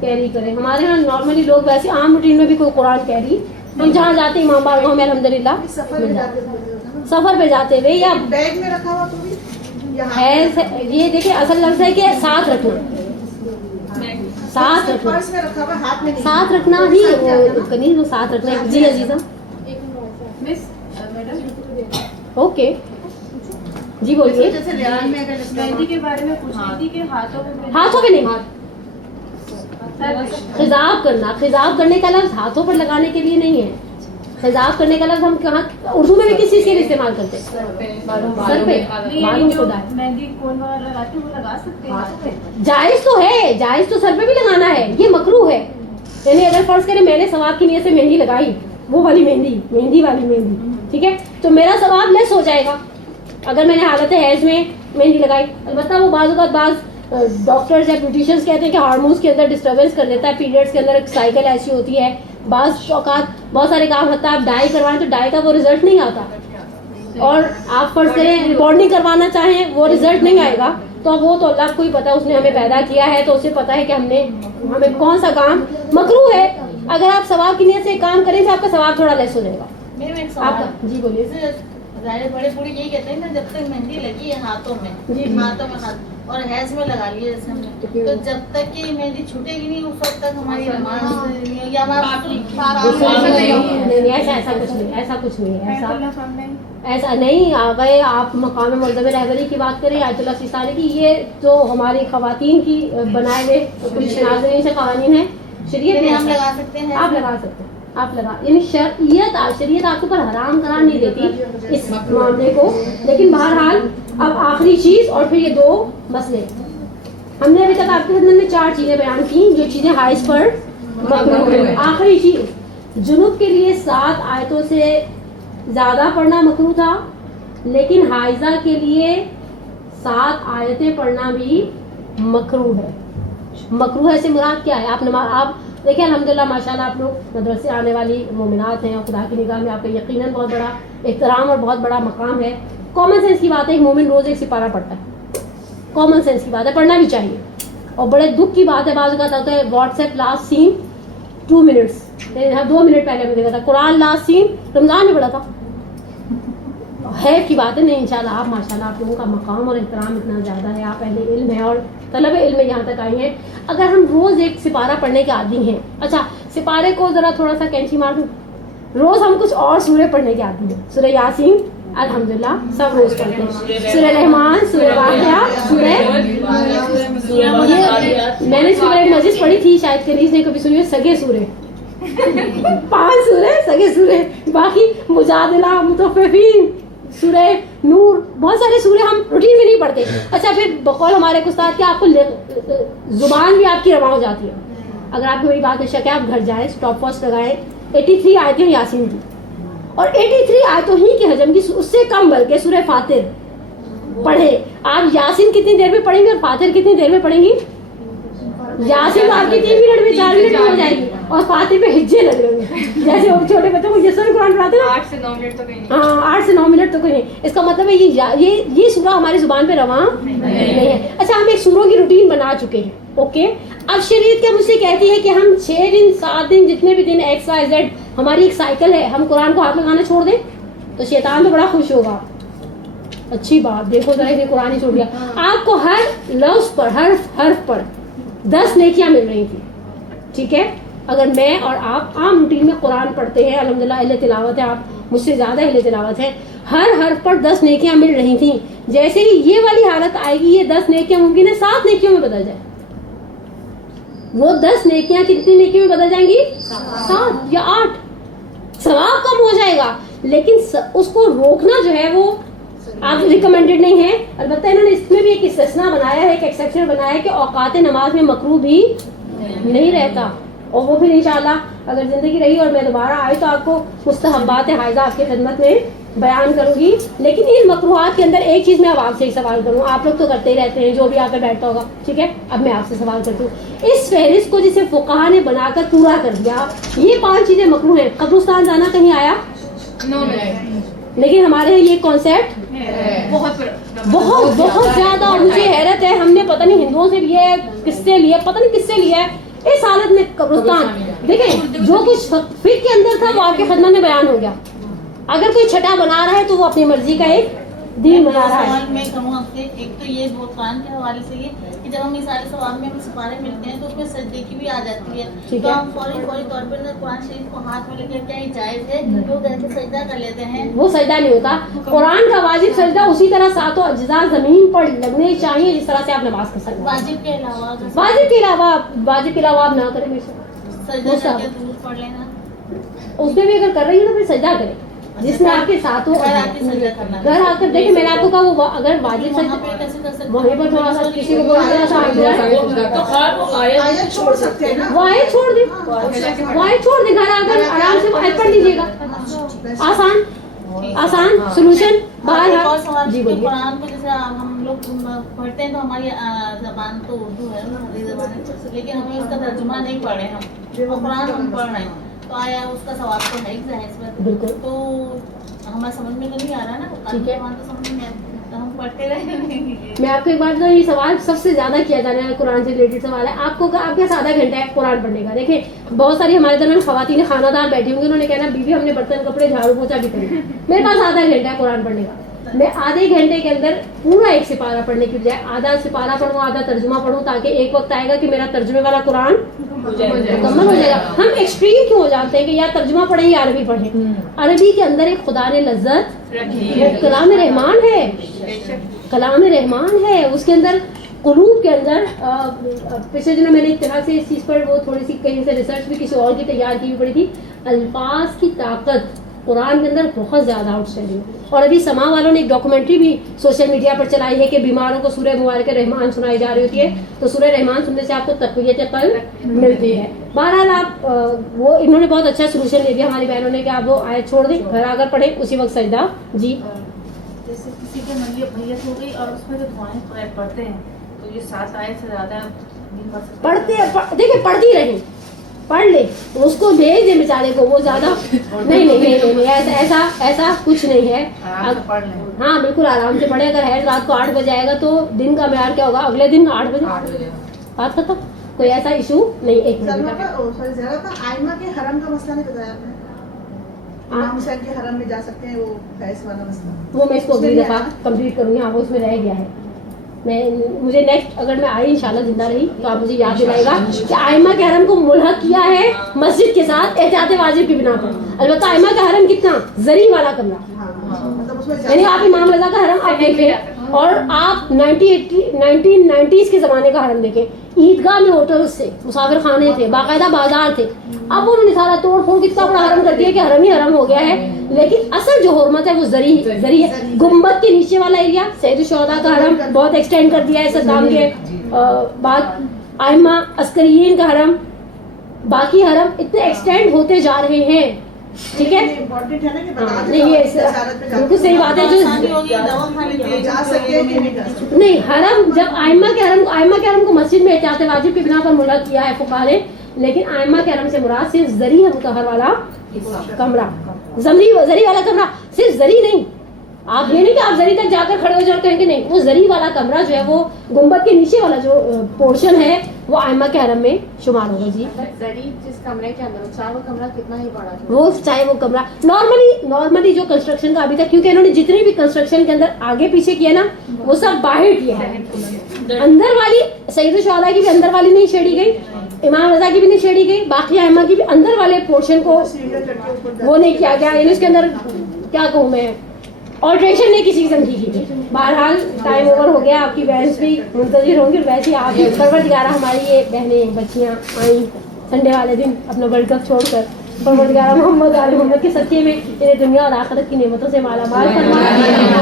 کیری کرے. ہمارے یہاں نارملی لوگ ویسے عام روٹین میں بھی کوئی قرآن کیری, ہم جہاں جاتے ہیں امام بارگاہ میں الحمدللہ, سفر پہ جاتے ہوئے یا بیگ میں رکھا ہوا تو بھی ہے. یہ دیکھیں اصل لفظ ہے کہ ساتھ رکھنا, ساتھ رکھنا, پرس میں رکھا ہوا, ہاتھ میں نہیں. ساتھ رکھنا ہی کنیز وہ ساتھ رکھنا. جی عزیزہ, اوکے جی بولیے. مہندی کے بارے میں پوچھ رہی تھی کہ ہاتھوں پہ نہیں, خضاب کرنا. خضاب کرنے کا لفظ ہاتھوں پر لگانے کے لیے نہیں ہے. خضاب کرنے کا لفظ ہم کہاں اردو میں بھی کس چیز کے لیے استعمال کرتے ہیں؟ سر پہ. مہندی کون وغیرہ لگاتے ہیں وہ لگا سکتے ہیں. جائز تو ہے, جائز تو سر پہ بھی لگانا ہے, یہ مکروہ ہے. یعنی اگر فرض کریں میں نے ثواب کی نیت سے مہندی لگائی, وہ والی مہندی, مہندی والی مہندی, ٹھیک ہے, تو میرا ثواب لیس ہو جائے گا اگر میں نے حالت حیض میں مہندی لگائی. البتہ وہ بعض اوقات بعض ڈاکٹرز یا بیوٹیشینس کہتے ہیں کہ ہارمونس کے اندر ڈسٹربینس کر دیتا ہے, پیریڈس کے اندر ایک سائیکل ایسی ہوتی ہے, بعض اوقات بہت سارے کام ہوتا ہے, آپ ڈائی کروائیں تو ڈائی کا وہ رزلٹ نہیں آتا, اور آپ فرض کریں ریبانڈنگ کروانا چاہیں وہ رزلٹ نہیں آئے گا, تو وہ تو اللہ کو ہی پتا, اس نے ہمیں پیدا کیا ہے تو اسے پتا ہے کہ ہمیں کون سا کام مکروہ ہے. اگر آپ ثواب کی نیت سے کام کریں تو آپ کا ثواب تھوڑا لیس ہو جائے گا. میرے ایک آپ کا سوال, جی بولیے. ظاہر بڑے بوڑھے یہی کہتے ہیں نا جب تک مہندی لگی ہے ہاتھوں میں, ہاتھوں میں ہاتھ اور حیض میں لگا لیے جیسے ہم نے, تو جب تک یہ مہندی چھوٹے گی نہیں اس وقت تک ہماری نماز نہیں ہوگی, ایسا کچھ نہیں, ایسا کچھ نہیں, ایسا نہیں. آگئے آپ مقام معظم رہبری کی بات کریں, آیت اللہ سیستانی کی, یہ جو ہماری خواتین کی بنائے ہوئے کچھ ناظرین سے قوانین ہیں شریعت میں. ہم لگا سکتے ہیں, آپ لگا سکتے ہیں, آپ لگا, یعنی شریعت آپ کے اوپر حرام قرار نہیں دیتی اس معاملے کو. لیکن بہرحال اب آخری چیز اور پھر یہ 2 مسئلے. ہم نے ابھی تک آپ کی خدمت میں 4 چیزیں بیان کی جو چیزیں حائض پر مکروہ ہیں. آخری چیز, جنوب کے لیے 7 آیتوں سے زیادہ پڑھنا مکروہ تھا, لیکن حائضہ کے لیے 7 آیتیں پڑھنا بھی مکروہ ہے. مکروہ سے مراد کیا ہے؟ آپ دیکھیں الحمدللہ ماشاءاللہ آپ لوگ مدرسے آنے والی مومنات ہیں, اور خدا کی نگاہ میں آپ کا یقیناً بہت بڑا احترام اور بہت بڑا مقام ہے. کامن سینس کی بات ہے, ایک مومن روز ایک سپارہ پڑھتا ہے, کامن سینس کی بات ہے, پڑھنا بھی چاہیے. اور بڑے دکھ کی بات ہے بعض اوقات ہوتا ہے واٹس ایپ لاسٹ سین 2 minutes, 2 منٹ پہلے میں دیکھا تھا. قرآن لاسٹ سین رمضان میں پڑھا تھا. خیر کی بات ہے. نہیں انشاءاللہ آپ ماشاءاللہ آپ لوگوں کا مقام اور احترام اتنا زیادہ ہے, آپ اہل علم ہیں اور طلب علم یہاں تک آئی ہیں. اگر ہم روز ایک سپارہ پڑھنے کے عادی ہیں, اچھا سپارے کو ذرا تھوڑا سا کینچی مار دوں, روز ہم کچھ اور سورہ پڑھنے کے عادی ہیں. سورہ یاسین الحمدللہ سب روز پڑھتے ہیں, سورہ رحمان, سورہ واقعہ, میں نے سورہ مسجد پڑھی تھی, شاید کنیز نے کبھی سنی ہے, سگے سورے 5 سورے سگے سورے, باقی مجادلہ, مطففین, سورہ نور, بہت سارے سورے ہم روٹین میں نہیں پڑھتے. اچھا پھر بقول ہمارے استاد کیا آپ کو زبان بھی آپ کی رواں ہو جاتی ہے. اگر آپ کو میری بات میں شک ہے آپ گھر جائیں, اسٹاپ واچ لگائیں, 83 آیتیں یاسین کی, اور 83 آیتوں ہی کے حجم کی, اس سے کم بلکہ سورہ فاتر پڑھے. آپ یاسین کتنی دیر میں پڑھیں گے اور فاتر کتنی دیر میں پڑھیں گی؟ یاسین آپ کی 3 منٹ میں 4 منٹ میں ہو جائے گی, اور فاتر پہ ہجے لگ رہے ہیں جیسے چھوٹے بچوں کو جس طرح قرآن پڑھاتے ہیں 8 سے 9 منٹ تو کہیں. ہاں 8 سے 9 منٹ تو کوئی نہیں. اس کا مطلب ہے یہ سورہ ہماری زبان پہ رواں نہیں ہے. اچھا ہم ایک سوروں کی روٹین بنا چکے ہیں, اوکے. اب شریعت کیا مجھ سے کہتی ہے کہ ہم 6 دن 7 دن جتنے بھی دن ایکس وائی زیڈ ہماری ایک سائیکل ہے, ہم قرآن کو ہاتھ لگانا چھوڑ دیں تو شیطان تو بڑا خوش ہوگا. اچھی بات, دیکھو ذرا اسے قرآن ہی چھوڑ دیا. آپ کو ہر لفظ پر, ہر حرف پر 10 نیکیاں مل رہی تھی, ٹھیک ہے. اگر میں اور آپ عام روٹین میں قرآن پڑھتے ہیں, الحمدللہ اہل تلاوت ہے, آپ مجھ سے زیادہ اہل تلاوت ہے, ہر حرف پر 10 نیکیاں مل رہی تھیں. جیسے ہی یہ والی حالت آئے گی, یہ 10 نیکیاں ممکن ہے 7 نیکیوں میں بدل جائے. وہ 10 نیکیاں کتنی نیکیوں میں بدل جائیں گی؟ 7 یا 8. ثواب کم ہو جائے گا, لیکن اس کو روکنا جو ہے وہ آپ ریکمینڈیڈ نہیں ہے. البتہ انہوں نے اس میں بھی ایک استثناء بنایا ہے, ایک ایکسیپشن بنایا ہے کہ اوقات نماز میں مکروہ بھی نہیں رہتا, اور وہ بھی انشاءاللہ اگر زندگی رہی اور میں دوبارہ آئی تو آپ کو مستحبات حائضہ آپ کی خدمت میں بیان کروں گی. لیکن ان مکروہات کے اندر ایک چیز میں اب آپ سے ایک سوال کروں, آپ لوگ تو کرتے ہی رہتے ہیں جو بھی آ کر بیٹھتا ہوگا, ٹھیک ہے. اب میں آپ سے سوال کرتی ہوں, اس فہرست کو جسے فقہا نے بنا کر پورا کر دیا, یہ 5 چیزیں مکروہ ہیں, قبرستان جانا کہیں آیا؟ لیکن ہمارے یہ کانسیپٹ بہت بہت زیادہ, اور مجھے حیرت ہے, ہم نے پتہ نہیں ہندوؤں سے لیا ہے, کس سے لیا, پتہ نہیں کس سے لیا ہے. اس حالت میں قبرستان دیکھیں, جو کچھ فقہ کے اندر تھا وہ آپ کے خدمت میں بیان ہو گیا. اگر کوئی چھٹا بنا رہا ہے تو وہ اپنی مرضی کا ایک دین بنا رہا ہے. سوال میں کروں آپ سے, ایک تو یہ قرآن کے حوالے سے یہ کہ جب ہم سارے ثواب میں سپارے ملتے ہیں تو اس میں سجدے کی بھی آ جاتی ہے, تو ہم فوری طور پر قرآن شریف کو ہاتھ میں لے کے کیا ہی جائز ہے, لوگ ایسے سجدہ کر لیتے ہیں. وہ سجدہ نہیں ہوتا. قرآن کا واجب سجدہ اسی طرح 7 اجزاء زمین پر لگنے چاہیے جس طرح سے آپ نماز کر سکتے ہیں. واجب کے علاوہ واجب کے علاوہ آپ نہ کریں, سجدہ کر کے درود پڑھ لینا, اس میں بھی اگر کر رہی ہے تو پھر سجدہ کریں جس میں آپ کے ساتھ ہو. گھر آ کر دیکھیں, میں نے آپ کو کہا وہ اگر واجب سجدہ وہیں پر تھوڑا سا کسی کو بولنا تھا آیت چھوڑ سکتے ہیں نا, وہ آیت چھوڑ دیں, وہ آیت چھوڑ دیں, گھر آ کر آرام سے وہ آیت پڑھ لیجیے گا. آسان سولوشن باہر. جی بولیے. قرآن کو جیسے ہم لوگ پڑھتے ہیں تو ہماری زبان تو اردو ہے, ہماری زبان ہے, لیکن ہمیں اس کا ترجمہ نہیں پڑھے ہم, اور قرآن ہم پڑھ رہے ہیں تو آیا اس کا ثواب تو ہے ہی بالکل. تو ہمیں سمجھ میں تو نہیں آ رہا نا, قرآن تو سمجھ میں تو ہم پڑھتے رہے. میں آپ کو ایک بات بتاؤں, یہ سوال سب سے زیادہ کیا جانے والا قرآن سے ریلیٹڈ سوال ہے. آپ کو آپ کے 7 گھنٹہ ہے قرآن پڑھنے کا. دیکھیں بہت ساری ہمارے درمیان خواتین خانہ دار بیٹھی ہوں گی, انہوں نے کہنا بیوی ہم نے برتن کپڑے جھاڑو پوچھا بھی کری, میرے پاس آدھا گھنٹہ ہے قرآن پڑھنے کا. میں آدھے گھنٹے کے اندر پورا ایک سپارہ پڑھنے کی بجائے آدھا سپارہ پڑھوں, آدھا ترجمہ پڑھوں, تاکہ ایک وقت آئے گا کہ میرا ترجمے والا قرآن مکمل ہو جائے گا. ہم ایکسٹریم کیوں ہو جاتے ہیں کہ یا ترجمہ پڑھیں یا عربی پڑھیں. عربی کے اندر ایک خدا نے لذت, وہ کلام رحمان ہے, کلام رحمان ہے, اس کے اندر قلوب کے اندر. پچھلے دنوں میں نے اطلاع سے اس چیز پر وہ تھوڑی سی کہیں سے ریسرچ بھی کسی اور کی تیار کی بھی پڑی تھی. الفاظ کی طاقت قرآن کے اندر بہت زیادہ آؤٹ اسٹینڈنگ. اور ابھی سما والوں نے ایک ڈاکومنٹری بھی سوشل میڈیا پر چلائی ہے کہ بیماروں کو سورہ مبارک رحمان سنائی جا رہی ہوتی ہے, تو سورہ رحمان سننے سے آپ کو تقویت قلب ملتی ہے. بہرحال آپ وہ انہوں نے بہت اچھا سولوشن دے دیا ہماری بہنوں نے کہ آپ وہ آیت چھوڑ دیں, گھر آ کر پڑھیں, اسی وقت سجدہ. جی جیسے کسی کے میت ہو گئی اور اس میں جو دعائیں پڑھتے ہیں تو یہ 7 آیت سے زیادہ نہیں پڑھ سکتے. پڑھتے دیکھیں, پڑھتی رہیں, پڑھ لے, اس کو بھیج دیں بیچارے کو, وہ زیادہ نہیں ایسا کچھ نہیں ہے. ہاں بالکل آرام سے پڑھے. اگر ہے رات کو 8 بجے آئے گا تو دن کا معیار کیا ہوگا, اگلے دن 8 بجے بات ختم. کوئی ایسا ایشو نہیں. ایک سلما منٹ کا سوری زہرا کا آئمہ کے حرم کا مسئلہ نہیں بتایا آپ نے. امام حسین کے حرم میں جا سکتے ہیں, وہ فیض والا مسئلہ وہ میں اس کو اگلی دفعہ کمپلیٹ کروں گی. ہاں وہ اس میں رہ گیا ہے. مجھے نیکسٹ اگر میں آئی انشاءاللہ زندہ رہی تو آپ مجھے یاد دلائے گا کہ آئمہ کے حرم کو ملحق کیا ہے مسجد کے ساتھ احتیاط واجب کی بنا پر. البتہ آئمہ کا حرم کتنا زری والا کمرہ, مطلب اس میں یعنی آپ امام رضا کا حرم آپ دیکھیں اور آپ 1990s کے زمانے کا حرم دیکھیں. عیدگاہ میں ہوٹل سے مسافر خانے تھے, باقاعدہ بازار تھے. اب انہوں نے سارا توڑ پھوڑ کتنا بڑا حرم کر دیا کہ حرم ہی حرم ہو گیا ہے. لیکن اصل جو حرمت ہے وہ زری ہے. گنبد کے نیچے والا ایریا سید الشہداء کا حرم بہت ایکسٹینڈ کر دیا ہے صدام کے بعد. ائمہ عسکریین کا حرم, باقی حرم اتنے ایکسٹینڈ ہوتے جا رہے ہیں. ٹھیک ہے, امپورٹنٹ ہے نا کہ بتا نہیں یہ بالکل صحیح بات ہے. جو جا سکتے ہیں کہ نہیں جا سکتے. نہیں حرم جب آئمہ کے حرم کو مسجد میں احتیاط واجب کی بنا پر ملحق کیا ہے فقہا نے, لیکن آئمہ کے حرم سے مراد صرف زری مطہر والا کمرہ, زری والا کمرہ, صرف زری نہیں. آپ یہ نہیں کہ آپ زری تک جا کر کھڑے ہو جاتے ہیں کہ نہیں, وہ زری والا کمرہ جو ہے وہ گنبد کے نیچے والا جو پورشن ہے وہ آئمہ کے حرم میں شمار ہوگا. جی زری جس کمرے کے اندر چاہے وہ کمرہ کتنا ہی بڑا ہے, وہ چاہے وہ کمرہ نارملی جو کنسٹرکشن کا ابھی تک, کیونکہ انہوں نے جتنی بھی کنسٹرکشن کے اندر آگے پیچھے کیا نا وہ سب باہر کیا ہے. اندر والی سید الشہداء کی بھی اندر والی نہیں چھیڑی گئی, امام رضا کی بھی نہیں چھیڑی گئی, باقی ائمہ کی بھی اندر والے پورشن کو وہ نہیں کیا گیا. یعنی اس کے اندر کیا کہوں میں, آلٹریشن نہیں کسی قسم کی گئی. بہرحال ٹائم اوور ہو گیا, آپ کی بہنس بھی منتظر ہوں گی. اور ویسے آپ پروردگارہ ہماری یہ بہنیں بچیاں آئیں سنڈے والے دن اپنا ورلڈ کپ چھوڑ کر, پروردگارہ محمد آل محمد کے صدقے میں انہیں دنیا اور آخرت کی نعمتوں سے مالا مال فرما.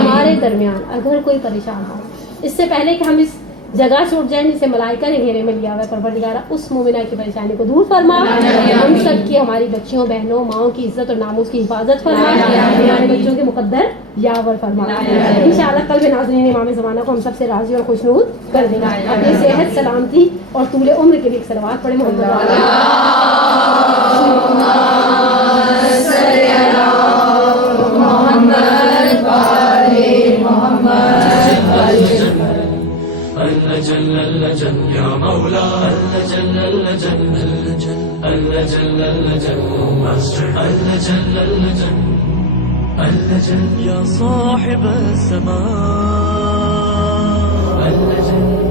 ہمارے درمیان اگر کوئی پریشان ہو, اس سے پہلے کہ ہم اس جگہ چھوٹ جائیں جسے ملائکہ نے گھیرے میں لیا ہوا ہے, پروردگارہ اس مومنہ کی پریشانی کو دور فرما. ہم سب کی, ہماری بچیوں بہنوں ماؤں کی عزت اور ناموس کی حفاظت فرما. ہمارے بچوں کے مقدر یاور فرما. انشاءاللہ کل ناظرین امام زمانہ کو ہم سب سے راضی اور خوشنود کر دے گا. اپنی صحت سلامتی اور طول عمر کے لیے ایک صلوات پڑھیں محمد جل اللجن یا مولا اللجن اللجن اللجن اللجن اللجن اللجن اللجن یا صاحب السماء اللجن